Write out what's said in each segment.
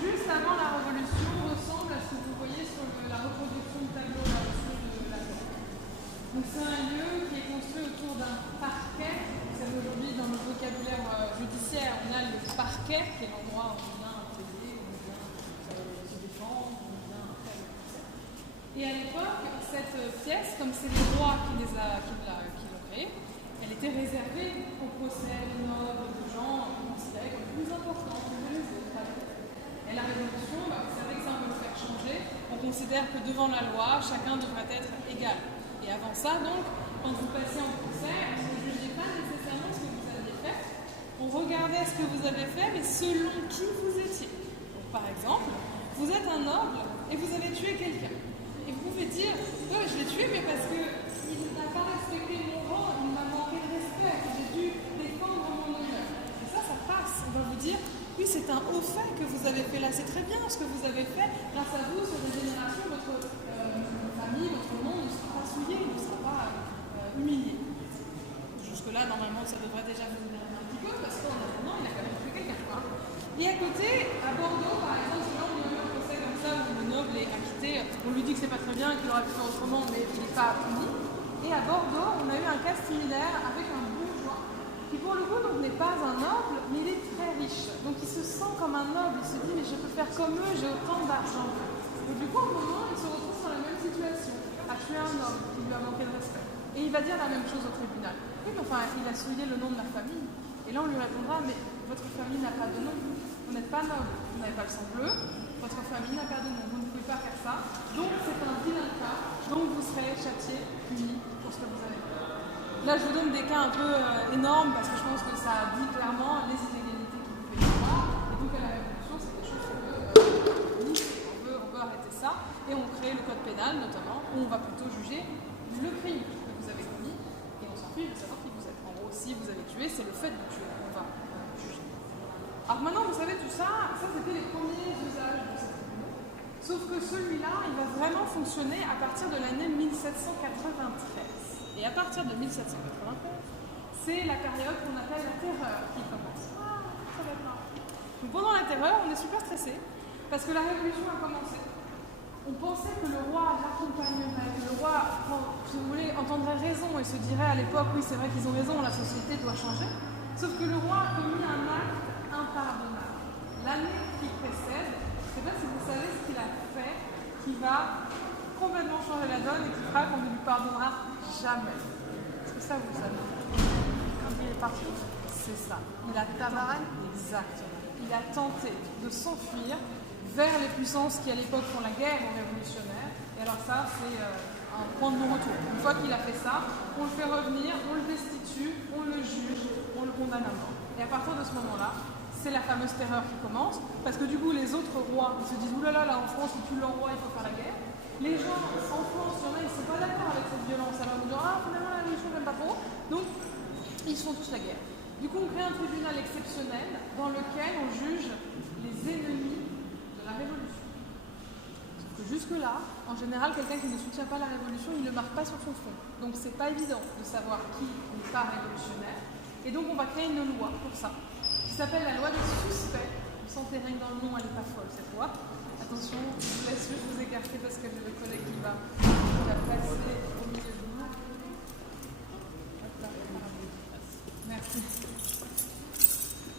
juste avant la Révolution, ressemble à ce que vous voyez sur la reproduction de tableau là au-dessus de la tête. Donc c'est un lieu qui est construit autour d'un parquet. Vous savez, aujourd'hui, dans le vocabulaire judiciaire, on a le parquet, qui est l'endroit où on vient plaider, où on vient se défendre, où on vient faire le procès. Et à l'époque, cette pièce, comme c'est les rois qui l'ont créée, elle était réservée au procès des nobles, de gens considérés comme plus importants que les autres. Et la Révolution, vous savez que ça, on veut le faire changer. On considère que devant la loi, chacun devrait être égal. Et avant ça, donc, quand vous passez en procès, on ne jugeait pas nécessairement ce que vous aviez fait. On regardait ce que vous avez fait, mais selon qui vous étiez. Donc, par exemple, vous êtes un noble et vous avez tué quelqu'un. Et vous pouvez dire, je l'ai tué, mais parce qu'il n'a pas respecté mon rang, il m'a manqué de respect, j'ai dû défendre mon honneur. Et ça passe. On va vous dire, oui, c'est un haut fait que vous avez fait là, c'est très bien ce que vous avez fait. Grâce à vous, sur des générations, votre famille, votre monde ne sera pas souillé, ne sera pas humilié. Jusque-là, normalement, ça devrait déjà vous énerver un petit peu, parce qu'en attendant, il a quand même tué quelqu'un. Et à côté, à Bordeaux, par exemple, là, on a eu un procès comme ça où le noble est acquitté. On lui dit que c'est pas très bien, qu'il aurait pu faire autrement, mais il n'est pas puni. Et à Bordeaux, on a eu un cas similaire avec un bourgeois qui, pour le coup, n'est pas un noble, mais il est très riche. Donc il se sent comme un noble, il se dit mais je peux faire comme eux, j'ai autant d'argent. Donc du coup, au moment, il se retrouve dans la même situation, à tuer un homme qui lui a manqué de respect. Et il va dire la même chose au tribunal. Oui, mais enfin, il a souillé le nom de la famille. Et là, on lui répondra, mais votre famille n'a pas de nom. Vous n'êtes pas noble, vous n'avez pas le sang bleu, votre famille n'a pas de nom, vous ne pouvez pas faire ça. Donc c'est un vilain cas, donc vous serez châtié, puni pour ce que vous avez fait. Là, je vous donne des cas un peu énormes parce que je pense que ça dit clairement les inégalités qui vous fait voir. Et donc, à la Révolution, c'est quelque chose on veut arrêter ça. Et on crée le code pénal, notamment, où on va plutôt juger le crime que vous avez commis. Et on s'en fiche de savoir qui vous êtes. En gros, si vous avez tué, c'est le fait de tuer qu'on va juger. Alors maintenant, vous savez, tout ça c'était les premiers usages de ces tribunaux. Sauf que celui-là, il va vraiment fonctionner à partir de l'année 1793. Et à partir de 1793, c'est la période qu'on appelle la terreur qui commence. Ça va être marrant. Donc pendant la terreur, on est super stressé parce que la révolution a commencé. On pensait que le roi l'accompagnerait, que le roi, si vous voulez, entendrait raison et se dirait à l'époque, oui, c'est vrai qu'ils ont raison, la société doit changer. Sauf que le roi a commis un acte impardonnable. L'année qui précède, je ne sais pas si vous savez ce qu'il a fait, qui va complètement changer la donne et qui fera qu'on ne lui pardonnera jamais. Est-ce que ça vous le savez? Quand il est parti, c'est ça. Il a tenté, exactement. Il a tenté de s'enfuir vers les puissances qui à l'époque font la guerre aux révolutionnaires. Et alors ça, c'est un point de non-retour. Une fois qu'il a fait ça, on le fait revenir, on le destitue, on le juge, on le condamne à mort. Et à partir de ce moment-là, c'est la fameuse terreur qui commence, parce que du coup, les autres rois, ils se disent « Oulala, là en France, il tue leur roi, il faut faire la guerre ». Les gens en France, il y en a, ils ne sont pas d'accord avec cette violence. Alors ils disent « Ah, finalement, la révolution, j'aime pas trop ». Donc, ils font tous la guerre. Du coup, on crée un tribunal exceptionnel dans lequel on juge les ennemis de la révolution. Sauf que jusque-là, en général, quelqu'un qui ne soutient pas la révolution, il ne le marque pas sur son front. Donc, c'est pas évident de savoir qui n'est pas révolutionnaire. Et donc, on va créer une loi pour ça, qui s'appelle la loi des suspects. Vous sentez rien que dans le nom, elle n'est pas folle cette loi. Attention, je vous laisse juste vous écarter parce que j'ai le collègue qui va passer au milieu de nous. Merci.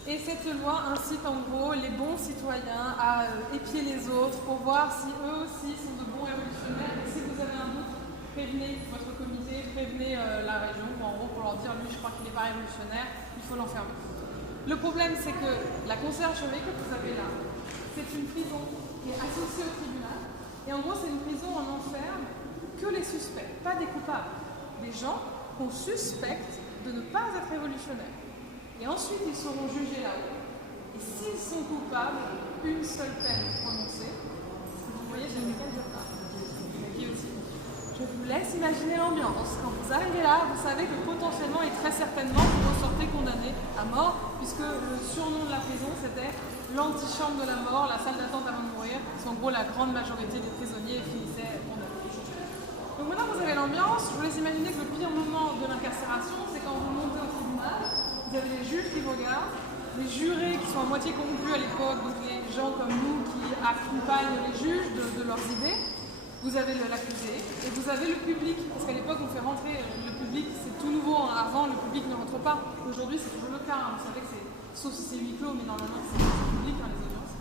Et cette loi incite en gros les bons citoyens à épier les autres pour voir si eux aussi sont de bons révolutionnaires. Et si vous avez un doute, prévenez votre comité, prévenez la région, en gros pour leur dire lui je crois qu'il n'est pas révolutionnaire, il faut l'enfermer. Le problème c'est que la conciergerie que vous avez là, c'est une prison qui est associée au tribunal. Et en gros, c'est une prison où on enferme que les suspects, pas des coupables. Des gens qu'on suspecte de ne pas être révolutionnaires. Et ensuite, ils seront jugés là-haut. Et s'ils sont coupables, une seule peine est prononcée. Vous voyez, j'ai mis quelques cas. Qui aussi. Je vous laisse imaginer l'ambiance. Quand vous arrivez là, vous savez que potentiellement et très certainement, vous ressortez condamné à mort, puisque le surnom de la prison, c'était l'antichambre de la mort, la salle d'attente avant de mourir, parce qu'en gros, la grande majorité des prisonniers finissaient condamnés. Donc maintenant, vous avez l'ambiance. Je vous laisse imaginer que le pire moment de l'incarcération, c'est quand vous montez au tribunal, vous avez les juges qui regardent, les jurés qui sont à moitié corrompus à l'époque, donc les gens comme accompagne les juges de leurs idées. Vous avez l'accusé et vous avez le public. Parce qu'à l'époque, on fait rentrer le public, c'est tout nouveau. Avant, le public ne rentre pas. Aujourd'hui, c'est toujours le cas. Vous savez que sauf si c'est huis clos, mais normalement, c'est public, les audiences.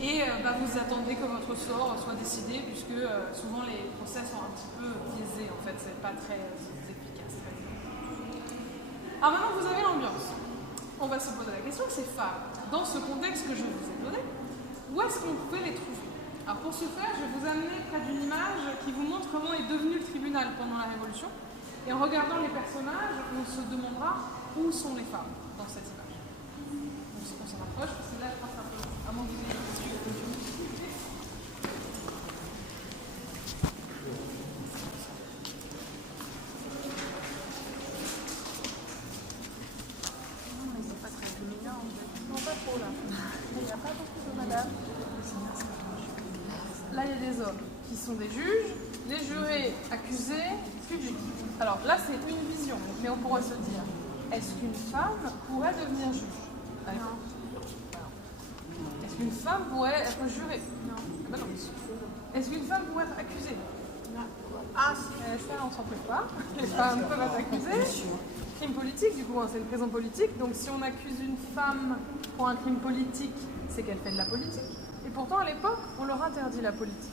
Et vous attendez que votre sort soit décidé, puisque souvent les procès sont un petit peu biaisés. En fait, c'est pas très efficace. Alors maintenant, vous avez l'ambiance. On va se poser la question, ces femmes, dans ce contexte que je vous ai donné, où est-ce qu'on pouvait les trouver? Alors pour ce faire, je vais vous amener près d'une image qui vous montre comment est devenu le tribunal pendant la Révolution. Et en regardant les personnages, on se demandera où sont les femmes dans cette image. Donc on s'en rapproche, parce que là, je pense un peu, à moins que vous ayez une question. Là, il y a des hommes qui sont des juges, les jurés, accusés, publics. Alors là, c'est une vision, mais on pourrait se dire, est-ce qu'une femme pourrait devenir juge? Non. Est-ce qu'une femme pourrait être jurée? Non. Ben non. Est-ce qu'une femme pourrait être accusée? Non. Ah, ça, on s'en prive pas. Les femmes peuvent être accusées. Crime politique, du coup, c'est une prison politique. Donc si on accuse une femme pour un crime politique, c'est qu'elle fait de la politique. Et pourtant, à l'époque, on leur interdit la politique.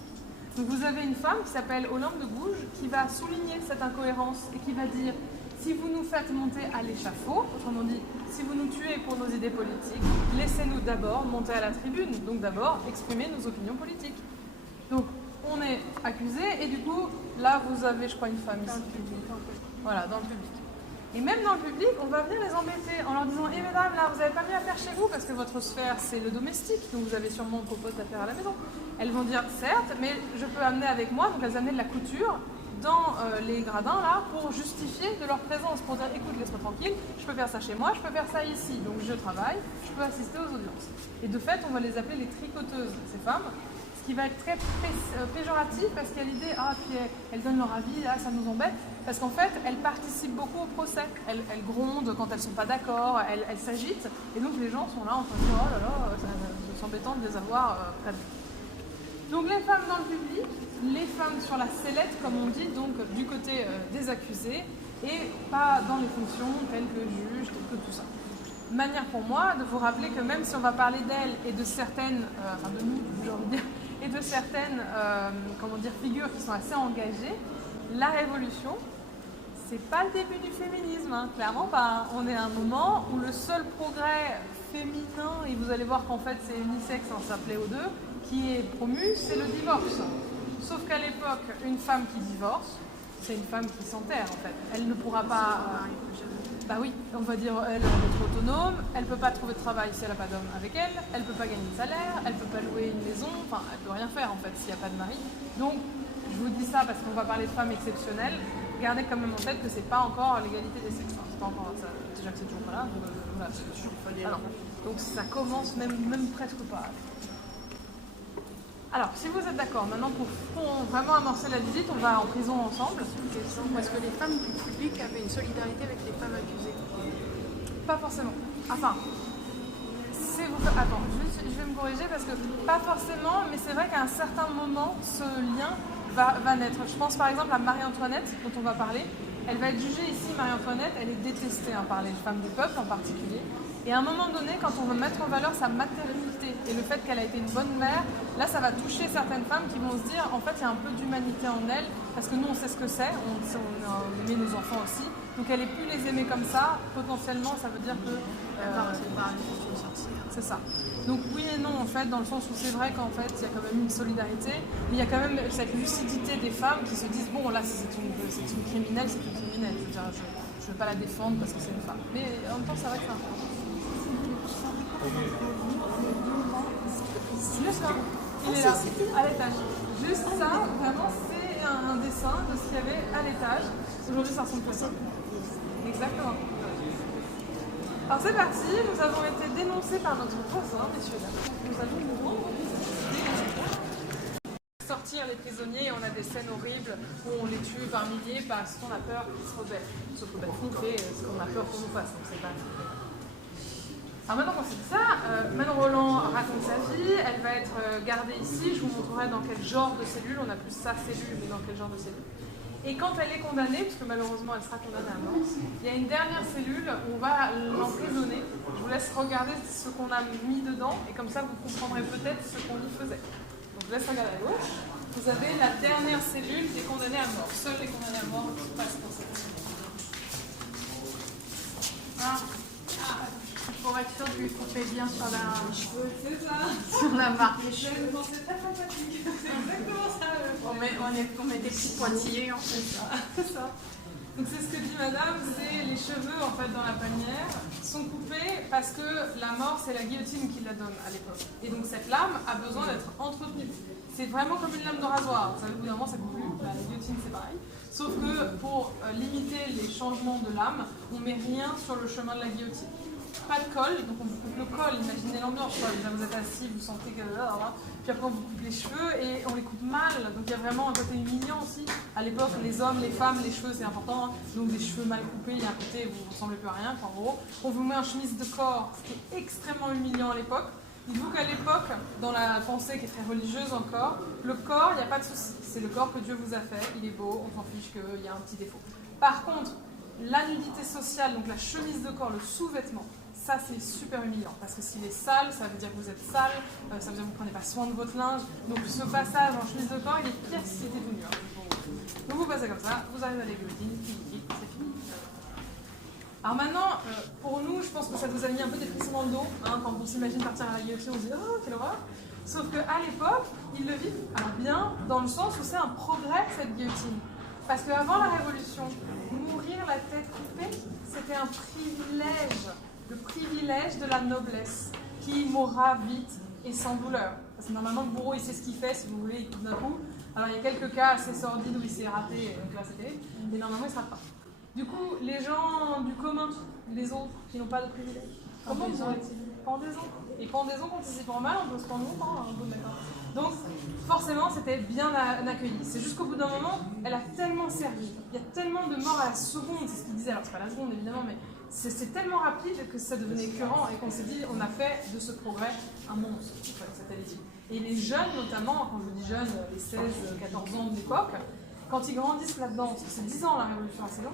Donc vous avez une femme qui s'appelle Olympe de Gouges qui va souligner cette incohérence et qui va dire si vous nous faites monter à l'échafaud, autrement dit, si vous nous tuez pour nos idées politiques, laissez-nous d'abord monter à la tribune, donc d'abord exprimer nos opinions politiques. Donc on est accusé et du coup, là vous avez, je crois, une femme ici. Voilà, dans le public. Et même dans le public, on va venir les embêter en leur disant « Eh mesdames, là, vous n'avez pas mieux à faire chez vous parce que votre sphère, c'est le domestique, donc vous avez sûrement vos potes à faire à la maison. » Elles vont dire « Certes, mais je peux amener avec moi, donc elles amener de la couture dans les gradins, là, pour justifier de leur présence, pour dire « Écoute, laisse-moi tranquille, je peux faire ça chez moi, je peux faire ça ici, donc je travaille, je peux assister aux audiences. » Et de fait, on va les appeler les tricoteuses, ces femmes, ce qui va être très péjoratif parce qu'il y a l'idée, puis elles donnent leur avis, là, ça nous embête. Parce qu'en fait, elles participent beaucoup au procès. Elles grondent quand elles ne sont pas d'accord, elles s'agitent. Et donc les gens sont là en train de dire « Oh là là, c'est embêtant de les avoir près de nous. » Donc les femmes dans le public, les femmes sur la sellette, comme on dit, donc du côté des accusés, et pas dans les fonctions telles que juge, telles que tout ça. Manière pour moi de vous rappeler que même si on va parler d'elles et de certaines, de nous, j'ai envie de dire, et de certaines figures qui sont assez engagées, la Révolution, c'est pas le début du féminisme, clairement pas. On est à un moment où le seul progrès féminin, et vous allez voir qu'en fait c'est unisexe, ça s'appelait aux deux, qui est promu, c'est le divorce. Sauf qu'à l'époque, une femme qui divorce, c'est une femme qui s'enterre en fait. Elle ne pourra pas... on va dire, elle est trop autonome, elle ne peut pas trouver de travail si elle n'a pas d'homme avec elle, elle ne peut pas gagner de salaire, elle ne peut pas louer une maison, enfin, elle ne peut rien faire en fait s'il n'y a pas de mari. Donc, je vous dis ça parce qu'on va parler de femmes exceptionnelles, gardez quand même en tête que ce n'est pas encore l'égalité des sexes. C'est pas encore ça, déjà que c'est toujours pas là, voilà, c'est toujours pas là. Donc ça commence même presque pas. Alors, si vous êtes d'accord, maintenant pour vraiment amorcer la visite, on va en prison ensemble. Est-ce que les femmes du public avaient une solidarité avec les femmes accusées? Pas forcément. Enfin, attends, je vais me corriger parce que pas forcément, mais c'est vrai qu'à un certain moment, ce lien va naître. Je pense par exemple à Marie-Antoinette, dont on va parler. Elle va être jugée ici, Marie-Antoinette, elle est détestée par les femmes du peuple en particulier. Et à un moment donné, quand on veut mettre en valeur sa maternité et le fait qu'elle a été une bonne mère, là ça va toucher certaines femmes qui vont se dire en fait il y a un peu d'humanité en elle, parce que nous on sait ce que c'est, on aimait nos enfants aussi, donc elle est plus les aimer comme ça, potentiellement ça veut dire que... c'est ça. Donc oui et non en fait, dans le sens où c'est vrai qu'en fait il y a quand même une solidarité, mais il y a quand même cette lucidité des femmes qui se disent bon là c'est une criminelle, c'est une criminelle, je veux dire, je ne veux pas la défendre parce que c'est une femme. Mais en même temps c'est vrai que c'est important. Juste là, il est là, à l'étage. Juste ça, vraiment, c'est un dessin de ce qu'il y avait à l'étage. Aujourd'hui, ça ressemble à ça. Exactement. Alors c'est parti, nous avons été dénoncés par notre voisin, messieurs dames. Nous allons nous rendre sortir les prisonniers, on a des scènes horribles où on les tue par milliers parce qu'on a peur qu'ils se rebellent. Sauf que on fait ce qu'on a peur qu'on nous fasse, donc c'est pas... Alors maintenant qu'on sait ça, Mano Roland raconte sa vie, elle va être gardée ici, je vous montrerai dans quel genre de cellule, on a plus sa cellule, mais dans quel genre de cellule. Et quand elle est condamnée, puisque malheureusement elle sera condamnée à mort, il y a une dernière cellule où on va l'emprisonner. Je vous laisse regarder ce qu'on a mis dedans, et comme ça vous comprendrez peut-être ce qu'on y faisait. Donc je laisse regarder à gauche. Vous avez la dernière cellule des condamnés à mort. Seuls les condamnés à mort passent dans cette cellule. Pour être sûr de lui couper bien sur la... C'est ça. Sur la marque. C'est très sympathique. C'est exactement ça. On met des petits pointillés en fait. C'est ça. Donc c'est ce que dit madame, c'est les cheveux en fait dans la panière sont coupés parce que la mort c'est la guillotine qui la donne à l'époque. Et donc cette lame a besoin d'être entretenue. C'est vraiment comme une lame de rasoir. Vous savez, au bout d'un moment ça coupe plus. La guillotine c'est pareil. Sauf que pour limiter les changements de lame, on met rien sur le chemin de la guillotine. Pas de colle, donc on vous coupe le col, imaginez l'ambiance, vous êtes assis, vous sentez que... Puis après on vous coupe les cheveux et on les coupe mal, donc il y a vraiment un côté humiliant aussi. À l'époque, les hommes, les femmes, les cheveux c'est important, donc des cheveux mal coupés, il y a un côté où vous ne ressemblez plus à rien, en gros. On vous met un chemise de corps, ce qui est extrêmement humiliant à l'époque. Dites-vous qu'à l'époque, dans la pensée qui est très religieuse encore, le corps, il n'y a pas de souci, c'est le corps que Dieu vous a fait, il est beau, on s'en fiche qu'il y a un petit défaut. Par contre, la nudité sociale, donc la chemise de corps, le sous-vêtement, ça c'est super humiliant parce que s'il est sale, ça veut dire que vous êtes sale, ça veut dire que vous ne prenez pas soin de votre linge. Donc ce passage en chemise de corps, il est pire si c'était tout nu. Donc vous passez comme ça, vous arrivez à la guillotine, c'est fini. Alors maintenant, pour nous, je pense que ça vous a mis un peu des frissons dans le dos. Hein, quand on s'imagine partir à la guillotine, on se dit « Oh, quelle horreur !» Sauf qu'à l'époque, ils le vivent alors bien dans le sens où c'est un progrès cette guillotine. Parce qu'avant la Révolution, mourir la tête coupée, c'était un privilège. Le privilège de la noblesse, qui mourra vite et sans douleur. Parce que normalement, le bourreau, il sait ce qu'il fait, si vous voulez, il coupe d'un coup. Alors, il y a quelques cas assez sordides où il s'est raté, donc là, c'était... Mais normalement, il ne se rate pas. Du coup, les gens du commun, les autres, qui n'ont pas de privilège, comment vous auraient-ils ? Pendaison. Et pendaison, quand il s'y prend mal, on peut se prendre longtemps, hein, d'accord. Donc, forcément, c'était bien accueilli. C'est juste qu'au bout d'un moment, elle a tellement servi. Il y a tellement de morts à la seconde, c'est ce qu'il disait. Alors, c'est pas la seconde, évidemment, mais... C'est tellement rapide que ça devenait écœurant et qu'on s'est dit on a fait de ce progrès un monstre. Et les jeunes notamment, quand je dis jeunes, les 16-14 ans de l'époque, quand ils grandissent là-dedans, parce que c'est 10 ans la Révolution assez long,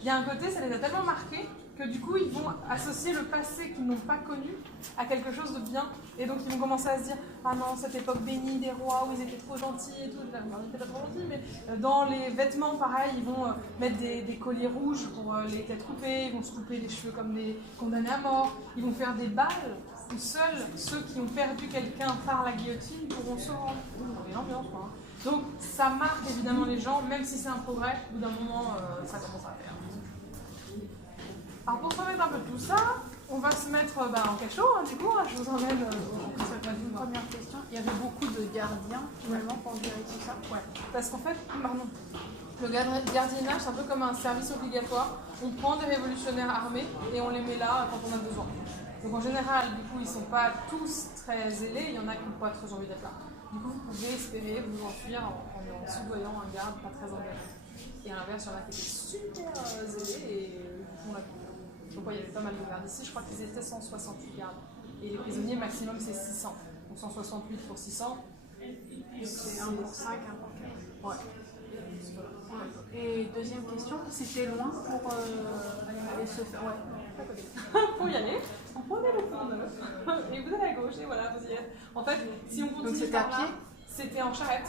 il y a un côté, ça les a tellement marqués que du coup ils vont associer le passé qu'ils n'ont pas connu à quelque chose de bien. Et donc ils vont commencer à se dire ah non, cette époque bénie des rois où ils étaient trop gentils et tout, ils n'étaient pas trop gentils, mais dans les vêtements pareil, ils vont mettre des colliers rouges pour les têtes coupées, ils vont se couper les cheveux comme des condamnés à mort, ils vont faire des balles où seuls ceux qui ont perdu quelqu'un par la guillotine pourront se rendre. Vous l'ambiance quoi. Donc ça marque évidemment les gens, même si c'est un progrès, au bout d'un moment ça commence à faire. Alors pour se remettre un peu tout ça, on va se mettre en cachot, hein, du coup, hein, je vous emmène Une première question, il y avait beaucoup de gardiens finalement pour gérer tout ça. Ouais, parce qu'en fait, le gardiennage c'est un peu comme un service obligatoire. On prend des révolutionnaires armés et on les met là quand on a besoin. Donc en général, du coup, ils ne sont pas tous très zélés, il y en a qui n'ont pas très envie d'être là. Du coup, vous pouvez espérer vous enfuir en soudoyant un garde pas très engagé. Et à l'inverse, il y en a qui étaient super zélés et on l'a plus. Donc il y avait pas mal de gardes ici, je crois qu'ils étaient 168 gardes. Et les prisonniers maximum c'est 600. Donc 168 pour 600. C'est 1 pour 5, 1 pour 4. Ouais. Et deuxième question, c'était loin pour aller se faire. Ouais. Pour y aller, on prenait le pont neuf et vous allez à gauche et voilà, vous y êtes. En fait, si on continue c'était à par là, pied, c'était en charrette.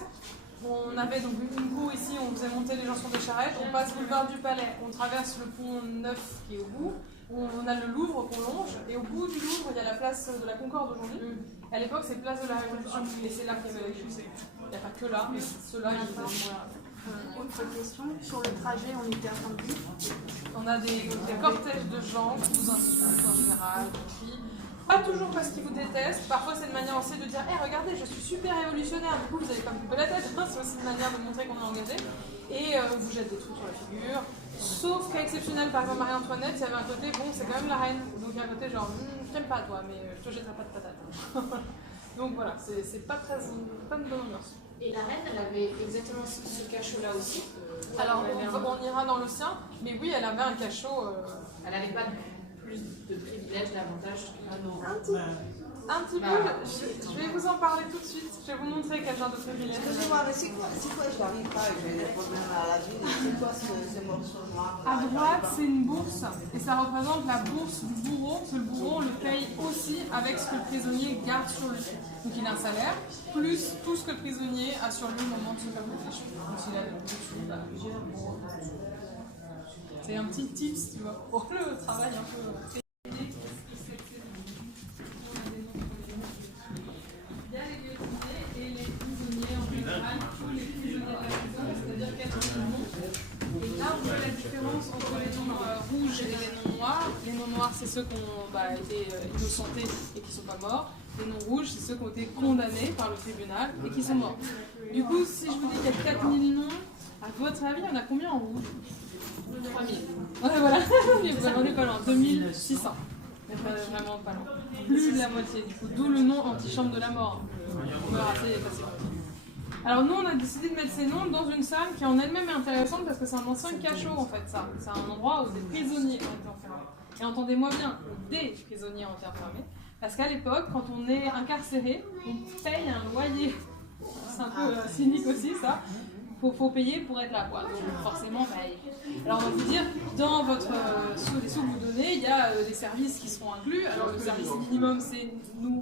On avait donc une roue ici, on faisait monter les gens sur des charrettes, on passe boulevard du Palais, on traverse le pont neuf qui est au bout, on a le Louvre qu'on longe, et au bout du Louvre, il y a la place de la Concorde aujourd'hui. À l'époque, c'est place de la Révolution, et c'est là qu'il y avait l'électricité. Il n'y a pas que là, mais ceux-là, ils étaient mourir. Autre question, sur le trajet, on était attendu. On a des cortèges de gens qui vous insultent en général, pas toujours parce qu'ils vous détestent, parfois c'est une manière aussi de dire hey, regardez, je suis super révolutionnaire, du coup vous allez pas me couper la tête, c'est aussi une manière de montrer qu'on est engagé, et vous jette des trucs sur la figure. Sauf cas exceptionnel, par exemple Marie-Antoinette, il y avait un côté, bon, c'est quand même la reine, donc il y a un côté genre, je t'aime pas toi, mais je te jetterai pas de patate. Donc voilà, c'est pas une bonne ambiance. Et la reine, elle avait exactement ce cachot-là aussi. Alors on ira dans le sien, mais oui, elle avait un cachot. Elle n'avait pas plus de privilèges, d'avantages. Un petit peu, je vais vous en parler tout de suite. Je vais vous montrer quel genre de privilèges. Excusez-moi, mais c'est quoi je n'arrive pas et j'ai des problèmes à la vie? C'est quoi ce morceau noir? À droite, c'est une bourse et ça représente la bourse du bourreau, parce que le bourreau on le paye aussi avec ce que le prisonnier garde sur lui. Donc il a un salaire, plus tout ce que le prisonnier a sur lui au moment de se faire réfléchir. Donc s'il a le bourreau. C'est un petit tips, tu vois, pour le travail un peu. Et là, on voit la différence entre les noms rouges et les noms noirs. Les noms noirs, c'est ceux qui ont été innocentés et qui ne sont pas morts. Les noms rouges, c'est ceux qui ont été condamnés par le tribunal et qui sont morts. Du coup, si je vous dis qu'il y a 4000 noms, à votre avis, il y en a combien en rouge? 3000. Ouais, voilà, on est pas loin, 2600. Vraiment pas loin. Plus de la moitié, du coup, d'où le nom antichambre de la mort. On meurt assez facilement. Alors nous, on a décidé de mettre ces noms dans une salle qui en elle-même est intéressante parce que c'est un ancien cachot en fait, ça. C'est un endroit où des prisonniers ont été enfermés. Et entendez-moi bien, des prisonniers ont été enfermés. Parce qu'à l'époque, quand on est incarcéré, on paye un loyer. C'est un peu cynique aussi, ça. Faut payer pour être là, quoi. Donc forcément, alors on va vous dire, dans votre les sous que vous donnez, il y a des services qui seront inclus. Alors le service minimum, c'est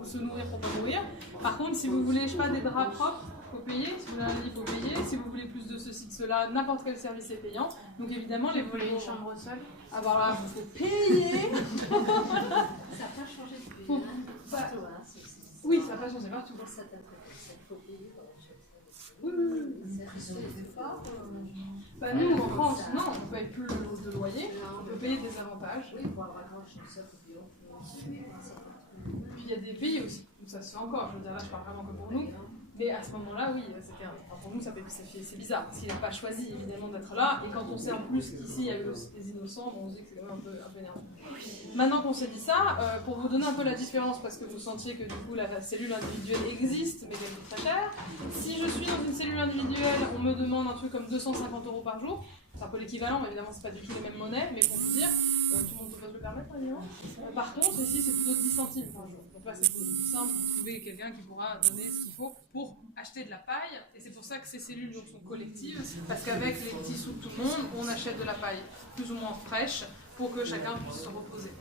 se nourrir pour pas mourir. Par contre, si vous voulez, je sais pas, des draps propres, il faut payer. Si vous voulez un lit, il faut payer. Si vous voulez plus de ceci, de cela, n'importe quel service est payant. Donc évidemment, les volets une chambre seule. Ah bah là, il faut payer. Ça n'a pas changé depuis. Oui, ça n'a pas changé partout. Ça faut payer. Oui. Bah nous, en France, non, on ne paye plus de loyer, on peut payer des avantages. Oui, pour avoir ça, faut payer. Puis il y a des pays aussi où ça se fait encore, je veux dire là je parle vraiment que pour nous, mais à ce moment-là, oui, pour nous c'est bizarre, parce qu'il n'a pas choisi évidemment d'être là, et quand on sait en plus qu'ici il y a eu des innocents, on se dit que c'est quand même un peu énervant. Maintenant qu'on s'est dit ça, pour vous donner un peu la différence, parce que vous sentiez que du coup la cellule individuelle existe, mais qu'elle coûte très cher, si je suis dans une cellule individuelle, on me demande un truc comme 250 € par jour, c'est un peu l'équivalent, mais évidemment c'est pas du tout les mêmes monnaies, mais pour vous dire, tout le monde peut pas se le permettre, évidemment. Par contre, ici c'est plutôt 10 centimes par jour. Donc là c'est plus simple de trouver quelqu'un qui pourra donner ce qu'il faut pour acheter de la paille. Et c'est pour ça que ces cellules donc, sont collectives, parce qu'avec les petits sous de tout le monde, on achète de la paille plus ou moins fraîche pour que chacun puisse se reposer.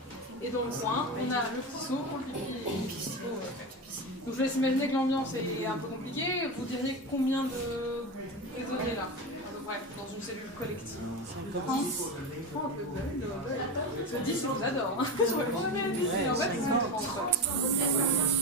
Et dans le coin, on a le petit seau pour le pipi. Donc je vous laisse imaginer que l'ambiance est un peu compliquée. Vous diriez combien de prisonniers là? Ouais, dans une cellule collective. 30, c'est 10, je vous adore. Je pourrais pas aimer la piscine, en fait, c'est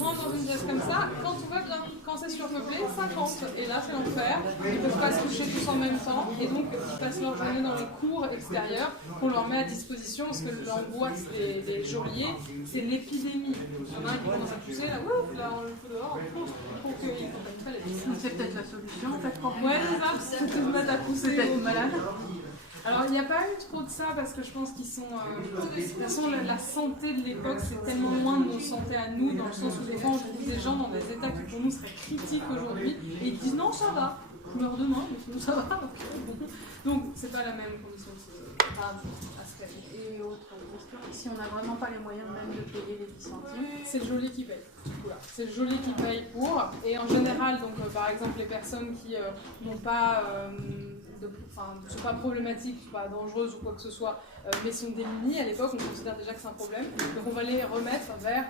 30 dans une pièce comme ça, quand tout va bien. Quand c'est surpeuplé, 50. Et là, c'est l'enfer. Ils ne peuvent pas se toucher tous en même temps. Et donc, ils passent leur journée dans les cours extérieurs qu'on leur met à disposition parce que l'angoisse des geôliers, c'est l'épidémie. Il y en a un qui commence à pousser, là, ouf, là, on le fout dehors, pour qu'ils comprennent pas les piscines. C'est peut-être la solution, peut-être pour ouais, c'est ça, c'est de mettre à pousser peut-être malade. Alors, il n'y a pas eu trop de ça parce que je pense qu'ils sont. De toute façon, la santé de l'époque, c'est tellement loin de nos santé à nous, dans le sens où des fois, on trouve des gens dans des états qui pour nous seraient critiques aujourd'hui et ils disent non, ça va, je meurs demain, mais sinon ça va. Donc, c'est pas la même condition à se faire. Et autre question, si on n'a vraiment pas les moyens même de payer les 10 centimes, c'est le geôlier qui paye. C'est le geôlier qui paye pour. Et en général, donc, par exemple, les personnes qui n'ont pas. Ne sont pas problématiques, ne sont pas dangereuses ou quoi que ce soit, mais sont démunies, à l'époque on considère déjà que c'est un problème, donc on va les remettre vers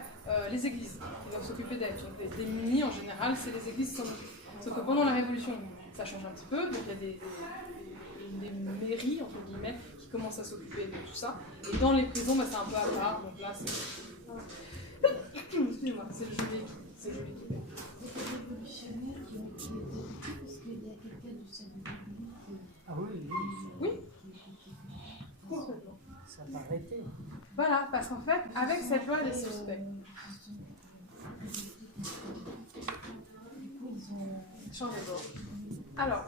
les églises qui doivent s'occuper d'elles. Donc les démunis en général, c'est les églises qui s'en occupent. Sauf que pendant la Révolution, ça change un petit peu, donc il y a des mairies, entre guillemets, qui commencent à s'occuper de tout ça, et dans les prisons, c'est un peu à part, donc là c'est... Excusez-moi, c'est le geôlier qui paye. Ah oui, oui. Complètement. Ça va arrêter. Voilà, parce qu'en fait, avec cette loi, elle est suspecte. Changez de bord. Alors,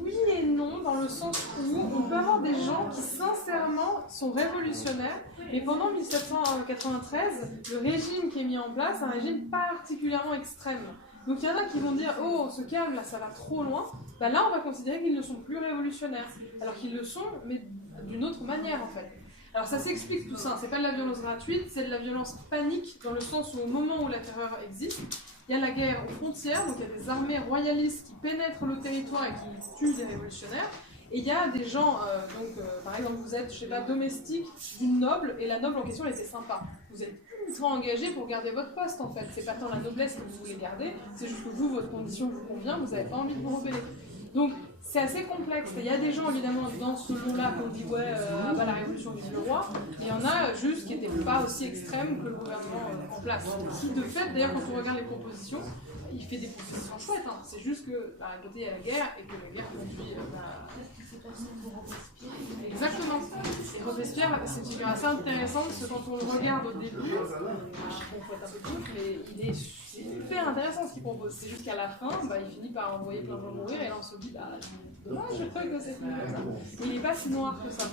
oui et non, dans le sens où on peut avoir des gens qui, sincèrement, sont révolutionnaires, mais pendant 1793, le régime qui est mis en place est un régime particulièrement extrême. Donc il y en a qui vont dire « Oh, on se calme, là ça va trop loin », bah là on va considérer qu'ils ne sont plus révolutionnaires, alors qu'ils le sont, mais d'une autre manière en fait. Alors ça s'explique tout ça, c'est pas de la violence gratuite, c'est de la violence panique, dans le sens où au moment où la terreur existe, il y a la guerre aux frontières, donc il y a des armées royalistes qui pénètrent le territoire et qui tuent des révolutionnaires, et il y a des gens, par exemple vous êtes, je sais pas, domestique d'une noble, et la noble en question elle était sympa. Vous êtes ultra engagé pour garder votre poste en fait, c'est pas tant la noblesse que vous voulez garder, c'est juste que vous, votre condition vous convient, vous n'avez pas envie de vous rebeller. Donc c'est assez complexe, il y a des gens évidemment dans ce lot-là qu'on dit ouais, la révolution vive le roi, et il y en a juste qui n'étaient pas aussi extrêmes que le gouvernement en place. Qui de fait, d'ailleurs quand on regarde les propositions, il fait des propositions chouettes, hein. C'est juste que d'un côté il y a la guerre, et que la guerre conduit... Exactement. Et Robespierre, c'est une figure assez intéressante, parce que quand on le regarde au début, on fouette un peu tout, mais c'est hyper intéressant ce qu'il propose. C'est juste qu'à la fin, il finit par envoyer plein de gens mourir, et là on se dit, dommage, je crois que c'est fini comme ça. Mais il n'est pas si noir que ça.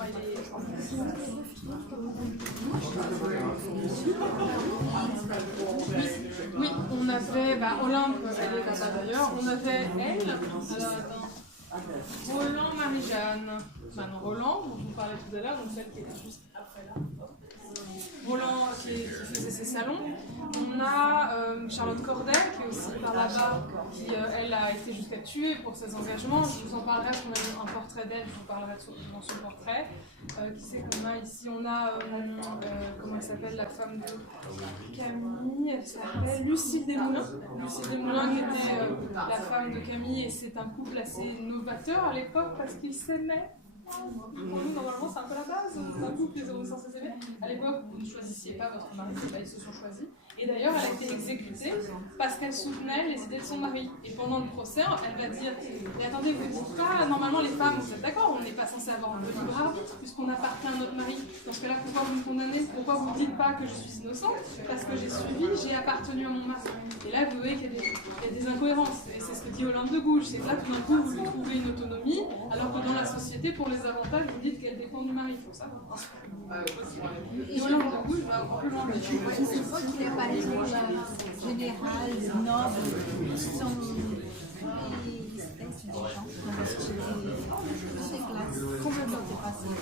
Oui, on avait Olympe, elle est là-bas d'ailleurs, on avait elle, alors attends, Roland Marie-Jeanne, Roland, dont je vous parlais tout à l'heure, donc celle qui était juste après là. Roland qui faisait ses salons. On a Charlotte Corday qui est aussi par là-bas, qui elle a été jusqu'à tuer pour ses engagements. Je vous en parlerai parce qu'on a eu un portrait d'elle, je vous parlerai dans son portrait. Qui c'est qu'on a ici? On a, comment elle s'appelle, la femme de Camille, elle s'appelle Lucille Desmoulins. Lucille Desmoulins qui était la femme de Camille, et c'est un couple assez novateur à l'époque parce qu'ils s'aimaient. Pour nous, normalement, c'est un peu la base. C'est un couple qui est censé s'aimer. À l'époque, vous ne choisissiez pas votre mari, ils se sont choisis. Et d'ailleurs, elle a été exécutée parce qu'elle soutenait les idées de son mari. Et pendant le procès, elle va dire mais attendez, vous ne dites pas, normalement, les femmes, vous êtes d'accord, on n'est pas censé avoir un libre arbitre puisqu'on appartient à notre mari. Dans ce cas-là, pourquoi vous me condamnez? Pourquoi vous ne dites pas que je suis innocente? Parce que j'ai appartenu à mon mari. Et là, vous voyez qu'il y a des incohérences. Et c'est ce que dit Olympe de Gouges. C'est que là, tout d'un coup, vous lui trouvez une autonomie, alors que dans la société, pour les avantages, vous dites qu'elle dépend du mari. Il faut savoir. Et Olympe de Gouges va encore plus loin. Je vois qu'il y a par exemple général, noble, qui sont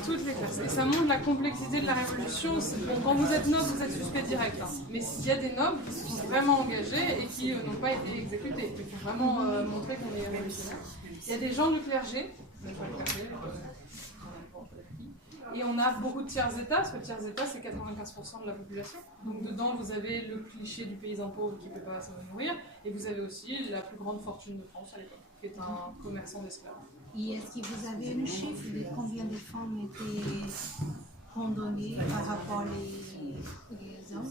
toutes les classes. Et ça montre la complexité de la révolution. Bon, quand vous êtes noble, vous êtes suspect direct. Hein. Mais il y a des nobles qui sont vraiment engagés et qui n'ont pas été exécutés. Il faut vraiment montrer qu'on est révolutionnaire. Il y a des gens du clergé. Et on a beaucoup de tiers-états, parce que le tiers-état c'est 95% de la population. Donc dedans vous avez le cliché du paysan pauvre qui ne peut pas se nourrir, et vous avez aussi la plus grande fortune de France à l'époque, qui est un commerçant d'esclaves. Et est-ce que vous avez un chiffre de combien de femmes étaient condamnées par rapport aux hommes?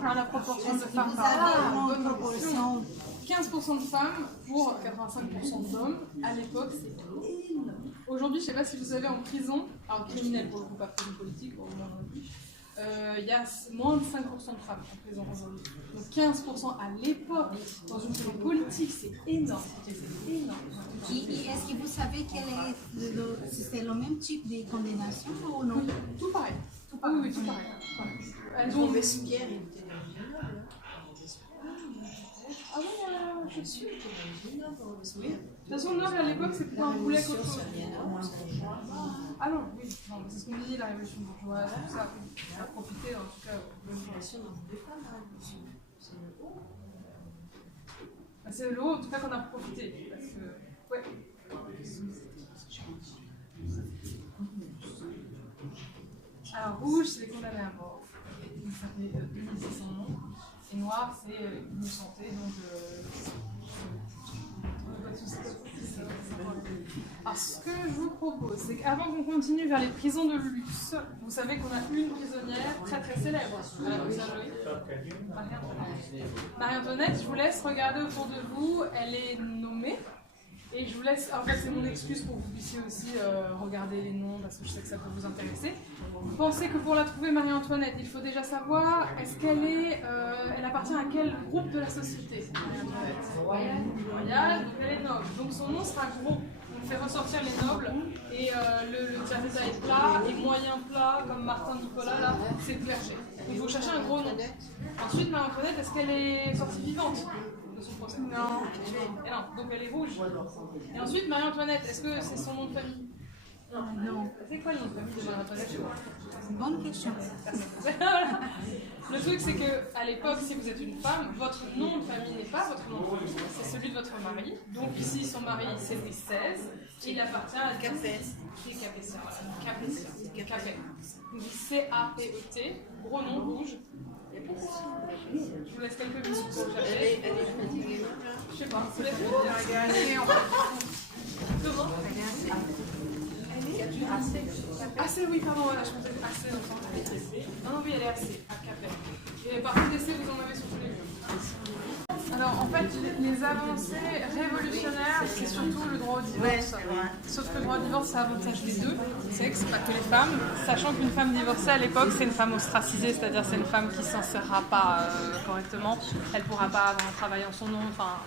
Par la proportion de femmes vous par avez rapport une proportion 15% de femmes pour 85% d'hommes, à l'époque c'est énorme. Aujourd'hui, je ne sais pas si vous savez, en prison, alors criminel pour le coup, pas prison politique, pour le moment non plus, il y a moins de 5% de femmes en prison aujourd'hui. Donc 15% à l'époque, dans une prison politique, c'est énorme. C'est énorme. Et est-ce que vous savez c'est le même type de condamnation ou non? Tout pareil. Oui, tout pareil. Elles ont... Robespierre, il était dans une noble. Ah oui, je suis. De toute façon, noble à l'époque, c'est plutôt un boulet qu'autre chose. Ah non, oui, non, c'est ce qu'on dit, la révolution bourgeoise, tout ça, ça a profité, en tout cas. C'est le haut, en tout cas, qu'on a profité. Parce que, ouais. Alors, rouge, c'est les condamnés à mort. Ça fait 2600 noms. Et noir, c'est innocenté, donc. Alors, ce que je vous propose, c'est qu'avant qu'on continue vers les prisons de luxe, vous savez qu'on a une prisonnière très très célèbre. Marie-Antoinette, je vous laisse regarder autour de vous, elle est nommée. Et je vous laisse, en fait c'est mon excuse pour que vous puissiez aussi regarder les noms, parce que je sais que ça peut vous intéresser. Vous pensez que pour la trouver, Marie-Antoinette, il faut déjà savoir, est-ce qu'elle elle appartient à quel groupe de la société, Marie-Antoinette? Royale, donc elle est noble. Donc son nom sera gros. On fait ressortir les nobles, et le tiers-état est plat, et moyen plat, comme Martin Nicolas, là, c'est clergé. Il faut chercher un gros nom. Ensuite, Marie-Antoinette, est-ce qu'elle est sortie vivante de son procès? Non. Et non, donc elle est rouge. Et ensuite, Marie-Antoinette, est-ce que c'est son nom de famille? Non, C'est quoi le nom de famille de Marie Antoinette? c'est une bonne question. Voilà. Le truc, c'est qu'à l'époque, si vous êtes une femme, votre nom de famille n'est pas votre nom de famille, c'est celui de votre mari. Donc ici, son mari, c'est Louis XVI, et il appartient à Capet. C'est Capétien, voilà. Capet. Capet. Donc C-A-P-E-T, gros nom rouge. Je vous laisse quelques minutes pour le chercher. Elle est fatiguée. Je sais pas, vous laissez me dire. Comment? Assez, oui, pardon, voilà, je pensais assez longtemps. Non, oui, elle est assez, à Capet. Et par contre, d'essai, vous en avez sur tous les murs. Alors, en fait, les avancées révolutionnaires, c'est surtout le droit au divorce. Sauf que le droit au divorce, ça avantage les deux sexes, pas que les femmes. Sachant qu'une femme divorcée à l'époque, c'est une femme ostracisée, c'est-à-dire c'est une femme qui ne s'en serra pas correctement. Elle ne pourra pas avoir un travail en son nom. Enfin,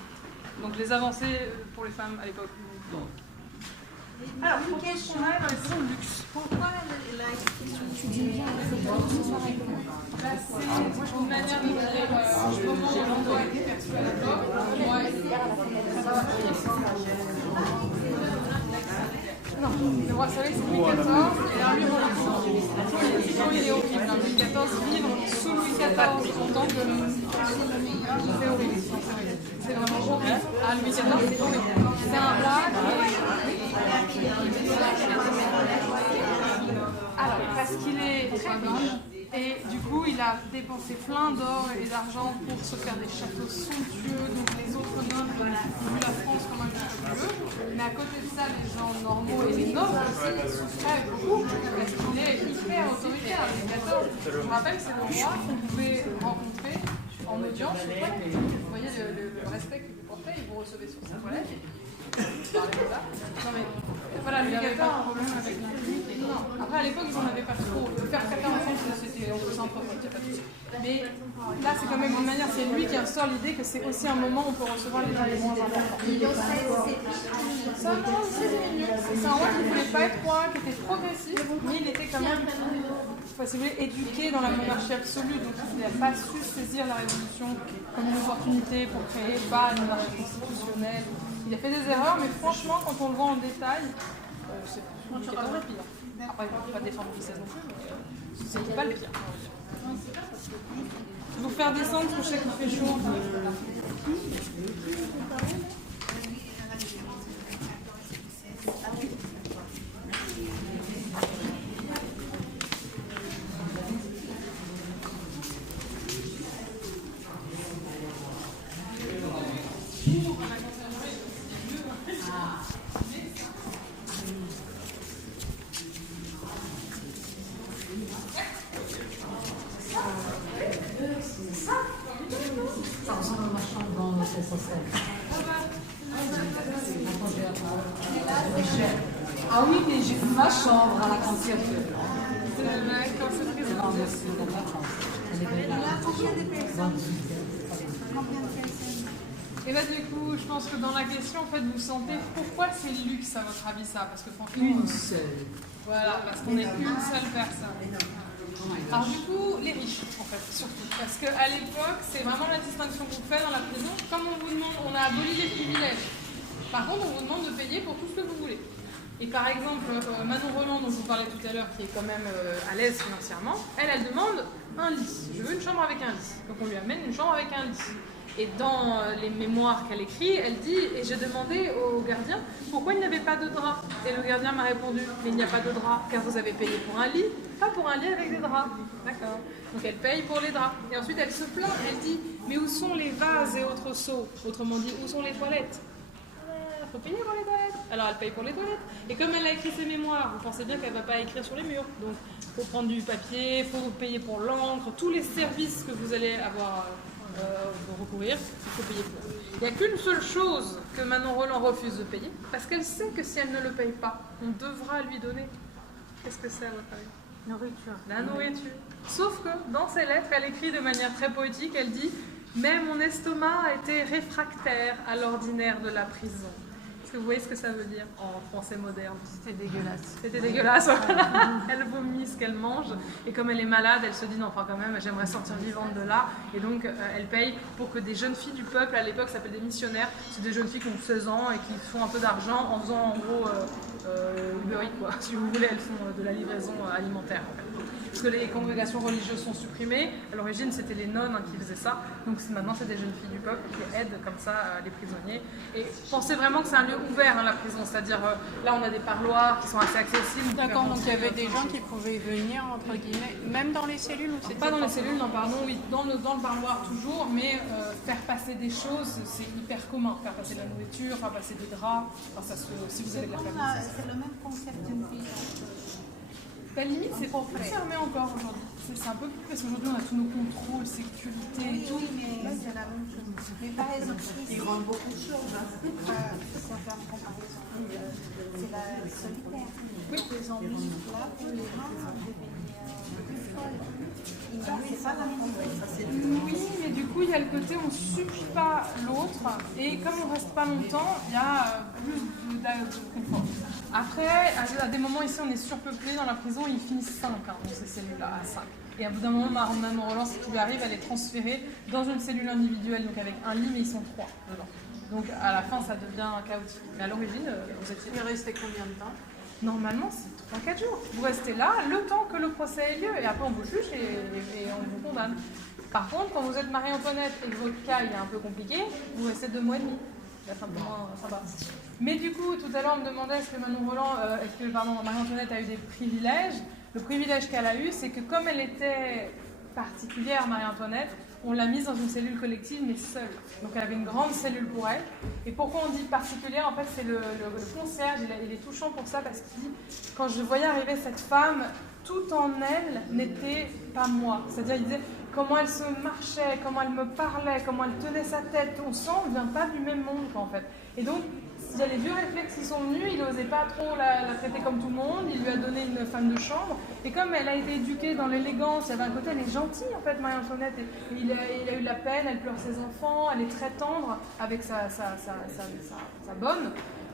donc les avancées pour les femmes à l'époque. Alors, pour question dans les maisons de luxe. Pourquoi elle a écrit tu dis bien, Bah, c'est une manière de dire comment l'endroit était perçu à l'époque. Non, le roi Soleil c'est Louis XIV et là lui Roland. Il est horrible. Louis XIV, vivre sous Louis XIV en tant que c'est horrible. C'est vraiment horrible. Ah, Louis XIV c'est horrible. C'est un roi qui alors, parce qu'il est très riche et du coup il a dépensé plein d'or et d'argent pour se faire des châteaux somptueux, donc les autres nobles ont vu la France comme un château, mais à côté de ça les gens normaux et les nobles aussi souffraient beaucoup parce qu'il est hyper autoritaire. Je me rappelle que c'est le roi qu'on pouvait rencontrer en audience aux toilettes. Vous voyez le respect qu'il vous portait, il vous recevait sur sa toilette. Non mais voilà, Louis XIV a un problème avec l'intimité. Non, après à l'époque ils en avaient pas trop. Faire caca en France c'était en faisant pas de souci. Mais là c'est quand même une manière, c'est lui qui instaure l'idée que c'est aussi un moment où on peut recevoir les gens les moins importants. C'est un moment très mignon. C'est un roi qui ne voulait pas être roi, qui était progressif, mais il était quand même, si vous voulez, éduqué dans la monarchie absolue, donc il n'a pas su saisir la révolution comme une opportunité pour créer pas une monarchie constitutionnelle. Il a fait des erreurs, mais franchement, quand on le voit en détail, c'est pas le pire. Après, il ne faut pas défendre Louis XVI non plus, mais c'est pas le pire. Je vais vous faire descendre parce que je sais qu'il fait chaud. Ça ressemble à ma chambre dans le SSL. Ah oui, mais j'ai vu ma chambre à la cantine. C'est le mec quand c'est très Non, mais c'est de la France. Elle est belle. Combien de personnes? Combien de personnes? Et là, du coup, je pense que dans la question, en fait, vous sentez pourquoi c'est luxe à votre avis ça? Parce que franchement, Une seule. voilà, parce qu'on n'est qu'une seule personne. Alors du coup, les riches, en fait, surtout. Parce qu'à l'époque, c'est vraiment la distinction qu'on fait dans la prison. Comme on vous demande, on a aboli les privilèges. Par contre, on vous demande de payer pour tout ce que vous voulez. Et par exemple, Manon Roland, dont je vous parlais tout à l'heure, qui est quand même à l'aise financièrement, elle demande un lit. Je veux une chambre avec un lit. Donc on lui amène une chambre avec un lit. Et dans les mémoires qu'elle écrit, elle dit « Et j'ai demandé au gardien pourquoi il n'y avait pas de drap. » Et le gardien m'a répondu « Mais il n'y a pas de drap car vous avez payé pour un lit, pas pour un lit avec des draps. » D'accord. Donc elle paye pour les draps. Et ensuite elle se plaint, elle dit « Mais où sont les vases et autres seaux ?» Autrement dit, où sont les toilettes? Il faut payer pour les toilettes. Alors elle paye pour les toilettes. Et comme elle a écrit ses mémoires, vous pensez bien qu'elle ne va pas écrire sur les murs. Donc il faut prendre du papier, il faut payer pour l'encre, tous les services que vous allez avoir recourir, il faut payer pour. Il n'y a qu'une seule chose que Manon Roland refuse de payer, parce qu'elle sait que si elle ne le paye pas, on devra lui donner. Qu'est-ce que c'est à votre avis? Nourriture. La nourriture. Sauf que dans ses lettres, elle écrit de manière très poétique, elle dit « Mais mon estomac a été réfractaire à l'ordinaire de la prison. » Est-ce que vous voyez ce que ça veut dire en français moderne? C'était dégueulasse. C'était dégueulasse, voilà. Elle vomit ce qu'elle mange. Et comme elle est malade, elle se dit non, enfin quand même, j'aimerais sortir vivante de là. Et donc, elle paye pour que des jeunes filles du peuple, à l'époque, ça s'appelle des missionnaires. C'est des jeunes filles qui ont 16 ans et qui font un peu d'argent en faisant en gros Uber Eats, quoi. Si vous voulez, elles font de la livraison alimentaire. En fait. Parce que les congrégations religieuses sont supprimées. À l'origine, c'était les nonnes qui faisaient ça. Donc maintenant, c'est des jeunes filles du peuple qui aident comme ça les prisonniers. Et pensez vraiment que c'est un lieu ouvert, la prison. C'est-à-dire, là, on a des parloirs qui sont assez accessibles. D'accord, donc il y avait des gens qui pouvaient venir, entre guillemets, même dans les cellules ou c'était pas dans les cellules, non, pardon, oui, dans le parloir toujours, mais faire passer des choses, c'est hyper commun. Faire passer de la nourriture, faire passer des draps, enfin, ça si vous avez de la famille. C'est le même concept d'une prison. La limite, c'est plus fermé encore aujourd'hui. C'est un peu plus parce qu'aujourd'hui, on a tous nos contrôles, sécurité et tout. Oui, mais c'est la même chose. Mais par exemple, Ils rendent beaucoup de choses. ça fait une comparaison. C'est la solitaire. Oui. Ils ont mis là pour les gens de devenir plus folles. C'est pas la même chose. Oui, mais du coup, il y a le côté on ne supplie pas l'autre et comme on ne reste pas longtemps, il y a plus de confort. Après, à des moments ici, on est surpeuplé dans la prison, ils finissent 5 dans ces cellules-là, à 5. Et à bout d'un moment, Mme Roland, ce qui lui arrive, elle est transférée dans une cellule individuelle, donc avec un lit, mais ils sont 3 dedans. Donc à la fin, ça devient chaotique. Mais à l'origine, vous étiez... Il restait combien de temps? Normalement, c'est 3-4 jours. Vous restez là le temps que le procès ait lieu et après on vous juge et on vous condamne. Par contre, quand vous êtes Marie-Antoinette et que votre cas il est un peu compliqué, vous restez 2 mois et demi. Là, c'est un peu moins sympa. Mais du coup, tout à l'heure, on me demandait est-ce que Marie-Antoinette a eu des privilèges. Le privilège qu'elle a eu, c'est que comme elle était particulière, Marie-Antoinette, on l'a mise dans une cellule collective, mais seule. Donc elle avait une grande cellule pour elle. Et pourquoi on dit particulière? En fait, c'est le concierge, il est touchant pour ça, parce qu'il dit, quand je voyais arriver cette femme, tout en elle n'était pas moi. C'est-à-dire, il disait, comment elle se marchait, comment elle me parlait, comment elle tenait sa tête. On sent, on ne vient pas du même monde, en fait. Et donc, il y a les vieux réflexes qui sont venus, il n'osait pas trop la traiter comme tout le monde, il lui a donné une femme de chambre, et comme elle a été éduquée dans l'élégance, il y avait un côté, elle est gentille en fait, Marie-Antoinette, et il a eu de la peine, elle pleure ses enfants, elle est très tendre avec sa bonne,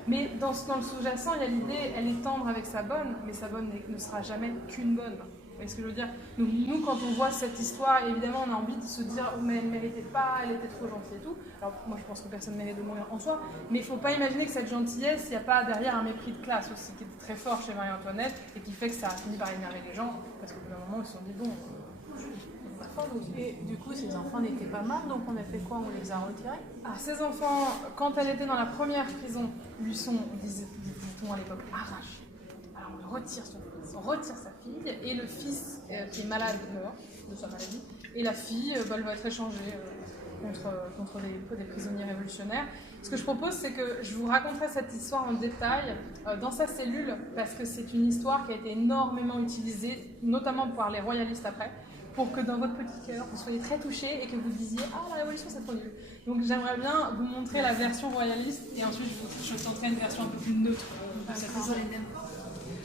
mais dans le sous-jacent, il y a l'idée, elle est tendre avec sa bonne, mais sa bonne ne sera jamais qu'une bonne. Vous voyez ce que je veux dire? Donc, nous, quand on voit cette histoire, évidemment, on a envie de se dire oh, mais elle ne méritait pas, elle était trop gentille et tout. Alors, moi, je pense que personne ne mérite de mourir en soi, mais il ne faut pas imaginer que cette gentillesse, il n'y a pas derrière un mépris de classe aussi, qui est très fort chez Marie-Antoinette et qui fait que ça a fini par énerver les gens, parce qu'au bout d'un moment, ils se sont dit bon. Et du coup, ces enfants n'étaient pas morts, donc on a fait quoi? On les a retirés? Alors, ces enfants, quand elle était dans la première prison, lui sont, disait-on à l'époque, arrachés. Alors, on lui retire son fils, on retire sa fille, et le fils qui est malade meurt de sa maladie, et la fille elle va être échangée contre des prisonniers révolutionnaires. Ce que je propose, c'est que je vous raconterai cette histoire en détail dans sa cellule, parce que c'est une histoire qui a été énormément utilisée, notamment par les royalistes après, pour que dans votre petit cœur, vous soyez très touchés et que vous disiez « Ah, la révolution, c'est trop nul ». Donc j'aimerais bien vous montrer la version royaliste et ensuite je tenterai une version un peu plus neutre de cette histoire.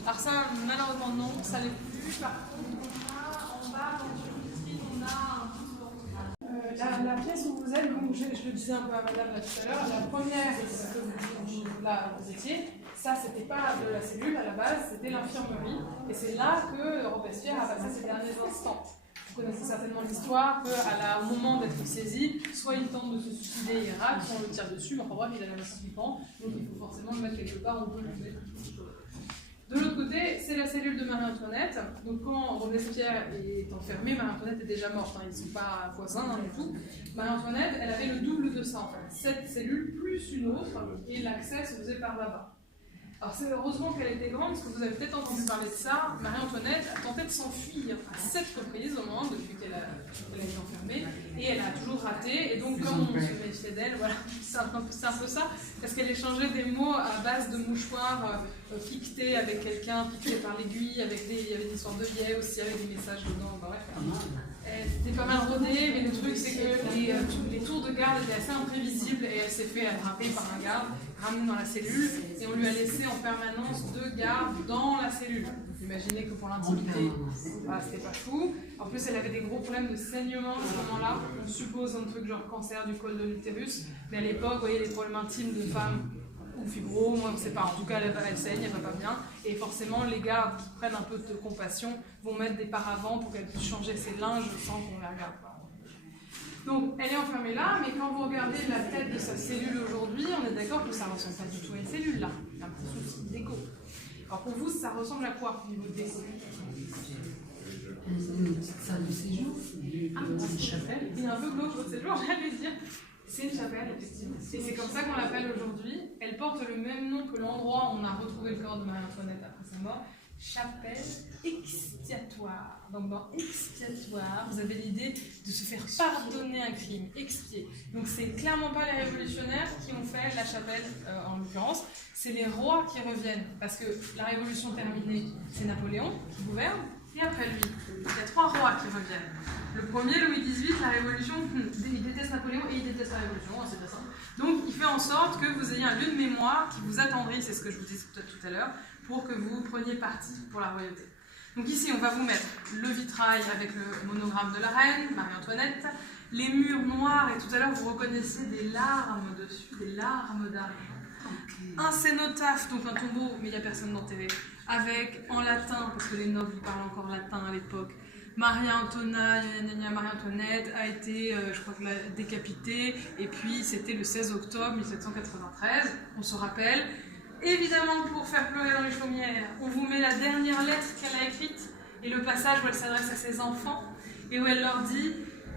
Alors ça, malheureusement non, ça l'est plus. Par contre, on va dans une vitrine, on a la pièce où vous êtes, donc je le disais un peu à madame là tout à l'heure, la première que là vous étiez, ça c'était pas de la cellule à la base, c'était l'infirmerie, et c'est là que Robespierre a passé ses derniers instants. Vous connaissez certainement l'histoire qu'au moment d'être saisi, soit il tente de se suicider et rate, soit on le tire dessus, mais enfin bref, il a la main flippant, donc il faut forcément le mettre quelque part, on peut le mettre. De l'autre côté, c'est la cellule de Marie-Antoinette. Donc quand Robespierre est enfermé, Marie-Antoinette est déjà morte, ils ne sont pas voisins du tout. Marie-Antoinette, elle avait le double de ça en fait. Cette cellule plus une autre, et l'accès se faisait par là-bas. Alors c'est heureusement qu'elle était grande, parce que vous avez peut-être entendu parler de ça. Marie-Antoinette a tenté de s'enfuir à 7 reprises au moins, depuis qu'elle a été enfermée, et elle a toujours raté, et donc comme on se méfiait d'elle, voilà, c'est un peu ça, parce qu'elle échangeait des mots à base de mouchoirs piquetés avec quelqu'un, piqué par l'aiguille, il y avait des histoires de yé aussi, avec des messages dedans, bref. C'était pas mal rodé, mais le truc c'est que les tours de garde étaient assez imprévisibles et elle s'est fait attraper par un garde, ramenée dans la cellule, et on lui a laissé en permanence 2 gardes dans la cellule. Vous imaginez que pour l'intimité, voilà, c'était pas fou. En plus, elle avait des gros problèmes de saignement à ce moment-là. On suppose un truc genre cancer du col de l'utérus, mais à l'époque, vous voyez, les problèmes intimes de femmes ou fibro, moi on ne sait pas, en tout cas elle saigne, elle va pas bien, et forcément les gardes qui prennent un peu de compassion vont mettre des paravents pour qu'elle puisse changer ses linges sans qu'on la regarde. Donc elle est enfermée là, mais quand vous regardez la tête de sa cellule aujourd'hui, on est d'accord que ça ne ressemble pas du tout à une cellule là. Il y a un petit souci d'écho. Alors pour vous, ça ressemble à quoi au niveau d'écho? Une petite salle de séjour, une chapelle. Il est un peu glauque votre séjour, j'allais dire. C'est une chapelle, effectivement. Et c'est comme ça qu'on l'appelle aujourd'hui. Elle porte le même nom que l'endroit où on a retrouvé le corps de Marie-Antoinette après sa mort. Chapelle expiatoire. Donc dans expiatoire, vous avez l'idée de se faire pardonner un crime, expier. Donc c'est clairement pas les révolutionnaires qui ont fait la chapelle en l'occurrence, c'est les rois qui reviennent. Parce que la révolution terminée, c'est Napoléon qui gouverne, et après lui, il y a 3 rois qui reviennent. Le premier, Louis XVIII, la révolution, il déteste Napoléon et il déteste la révolution, c'est bien simple. Donc il fait en sorte que vous ayez un lieu de mémoire qui vous attendrit, c'est ce que je vous disais tout à l'heure, pour que vous preniez parti pour la royauté. Donc ici, on va vous mettre le vitrail avec le monogramme de la reine, Marie-Antoinette, les murs noirs, et tout à l'heure, vous reconnaissez des larmes dessus, des larmes d'argent. Un cénotaphe, donc un tombeau, mais il n'y a personne d'enterré, avec en latin, parce que les nobles ils parlent encore latin à l'époque, Marie-Antoinette a été, je crois que décapitée, et puis c'était le 16 octobre 1793, on se rappelle. Évidemment, pour faire pleurer dans les chaumières, on vous met la dernière lettre qu'elle a écrite et le passage où elle s'adresse à ses enfants et où elle leur dit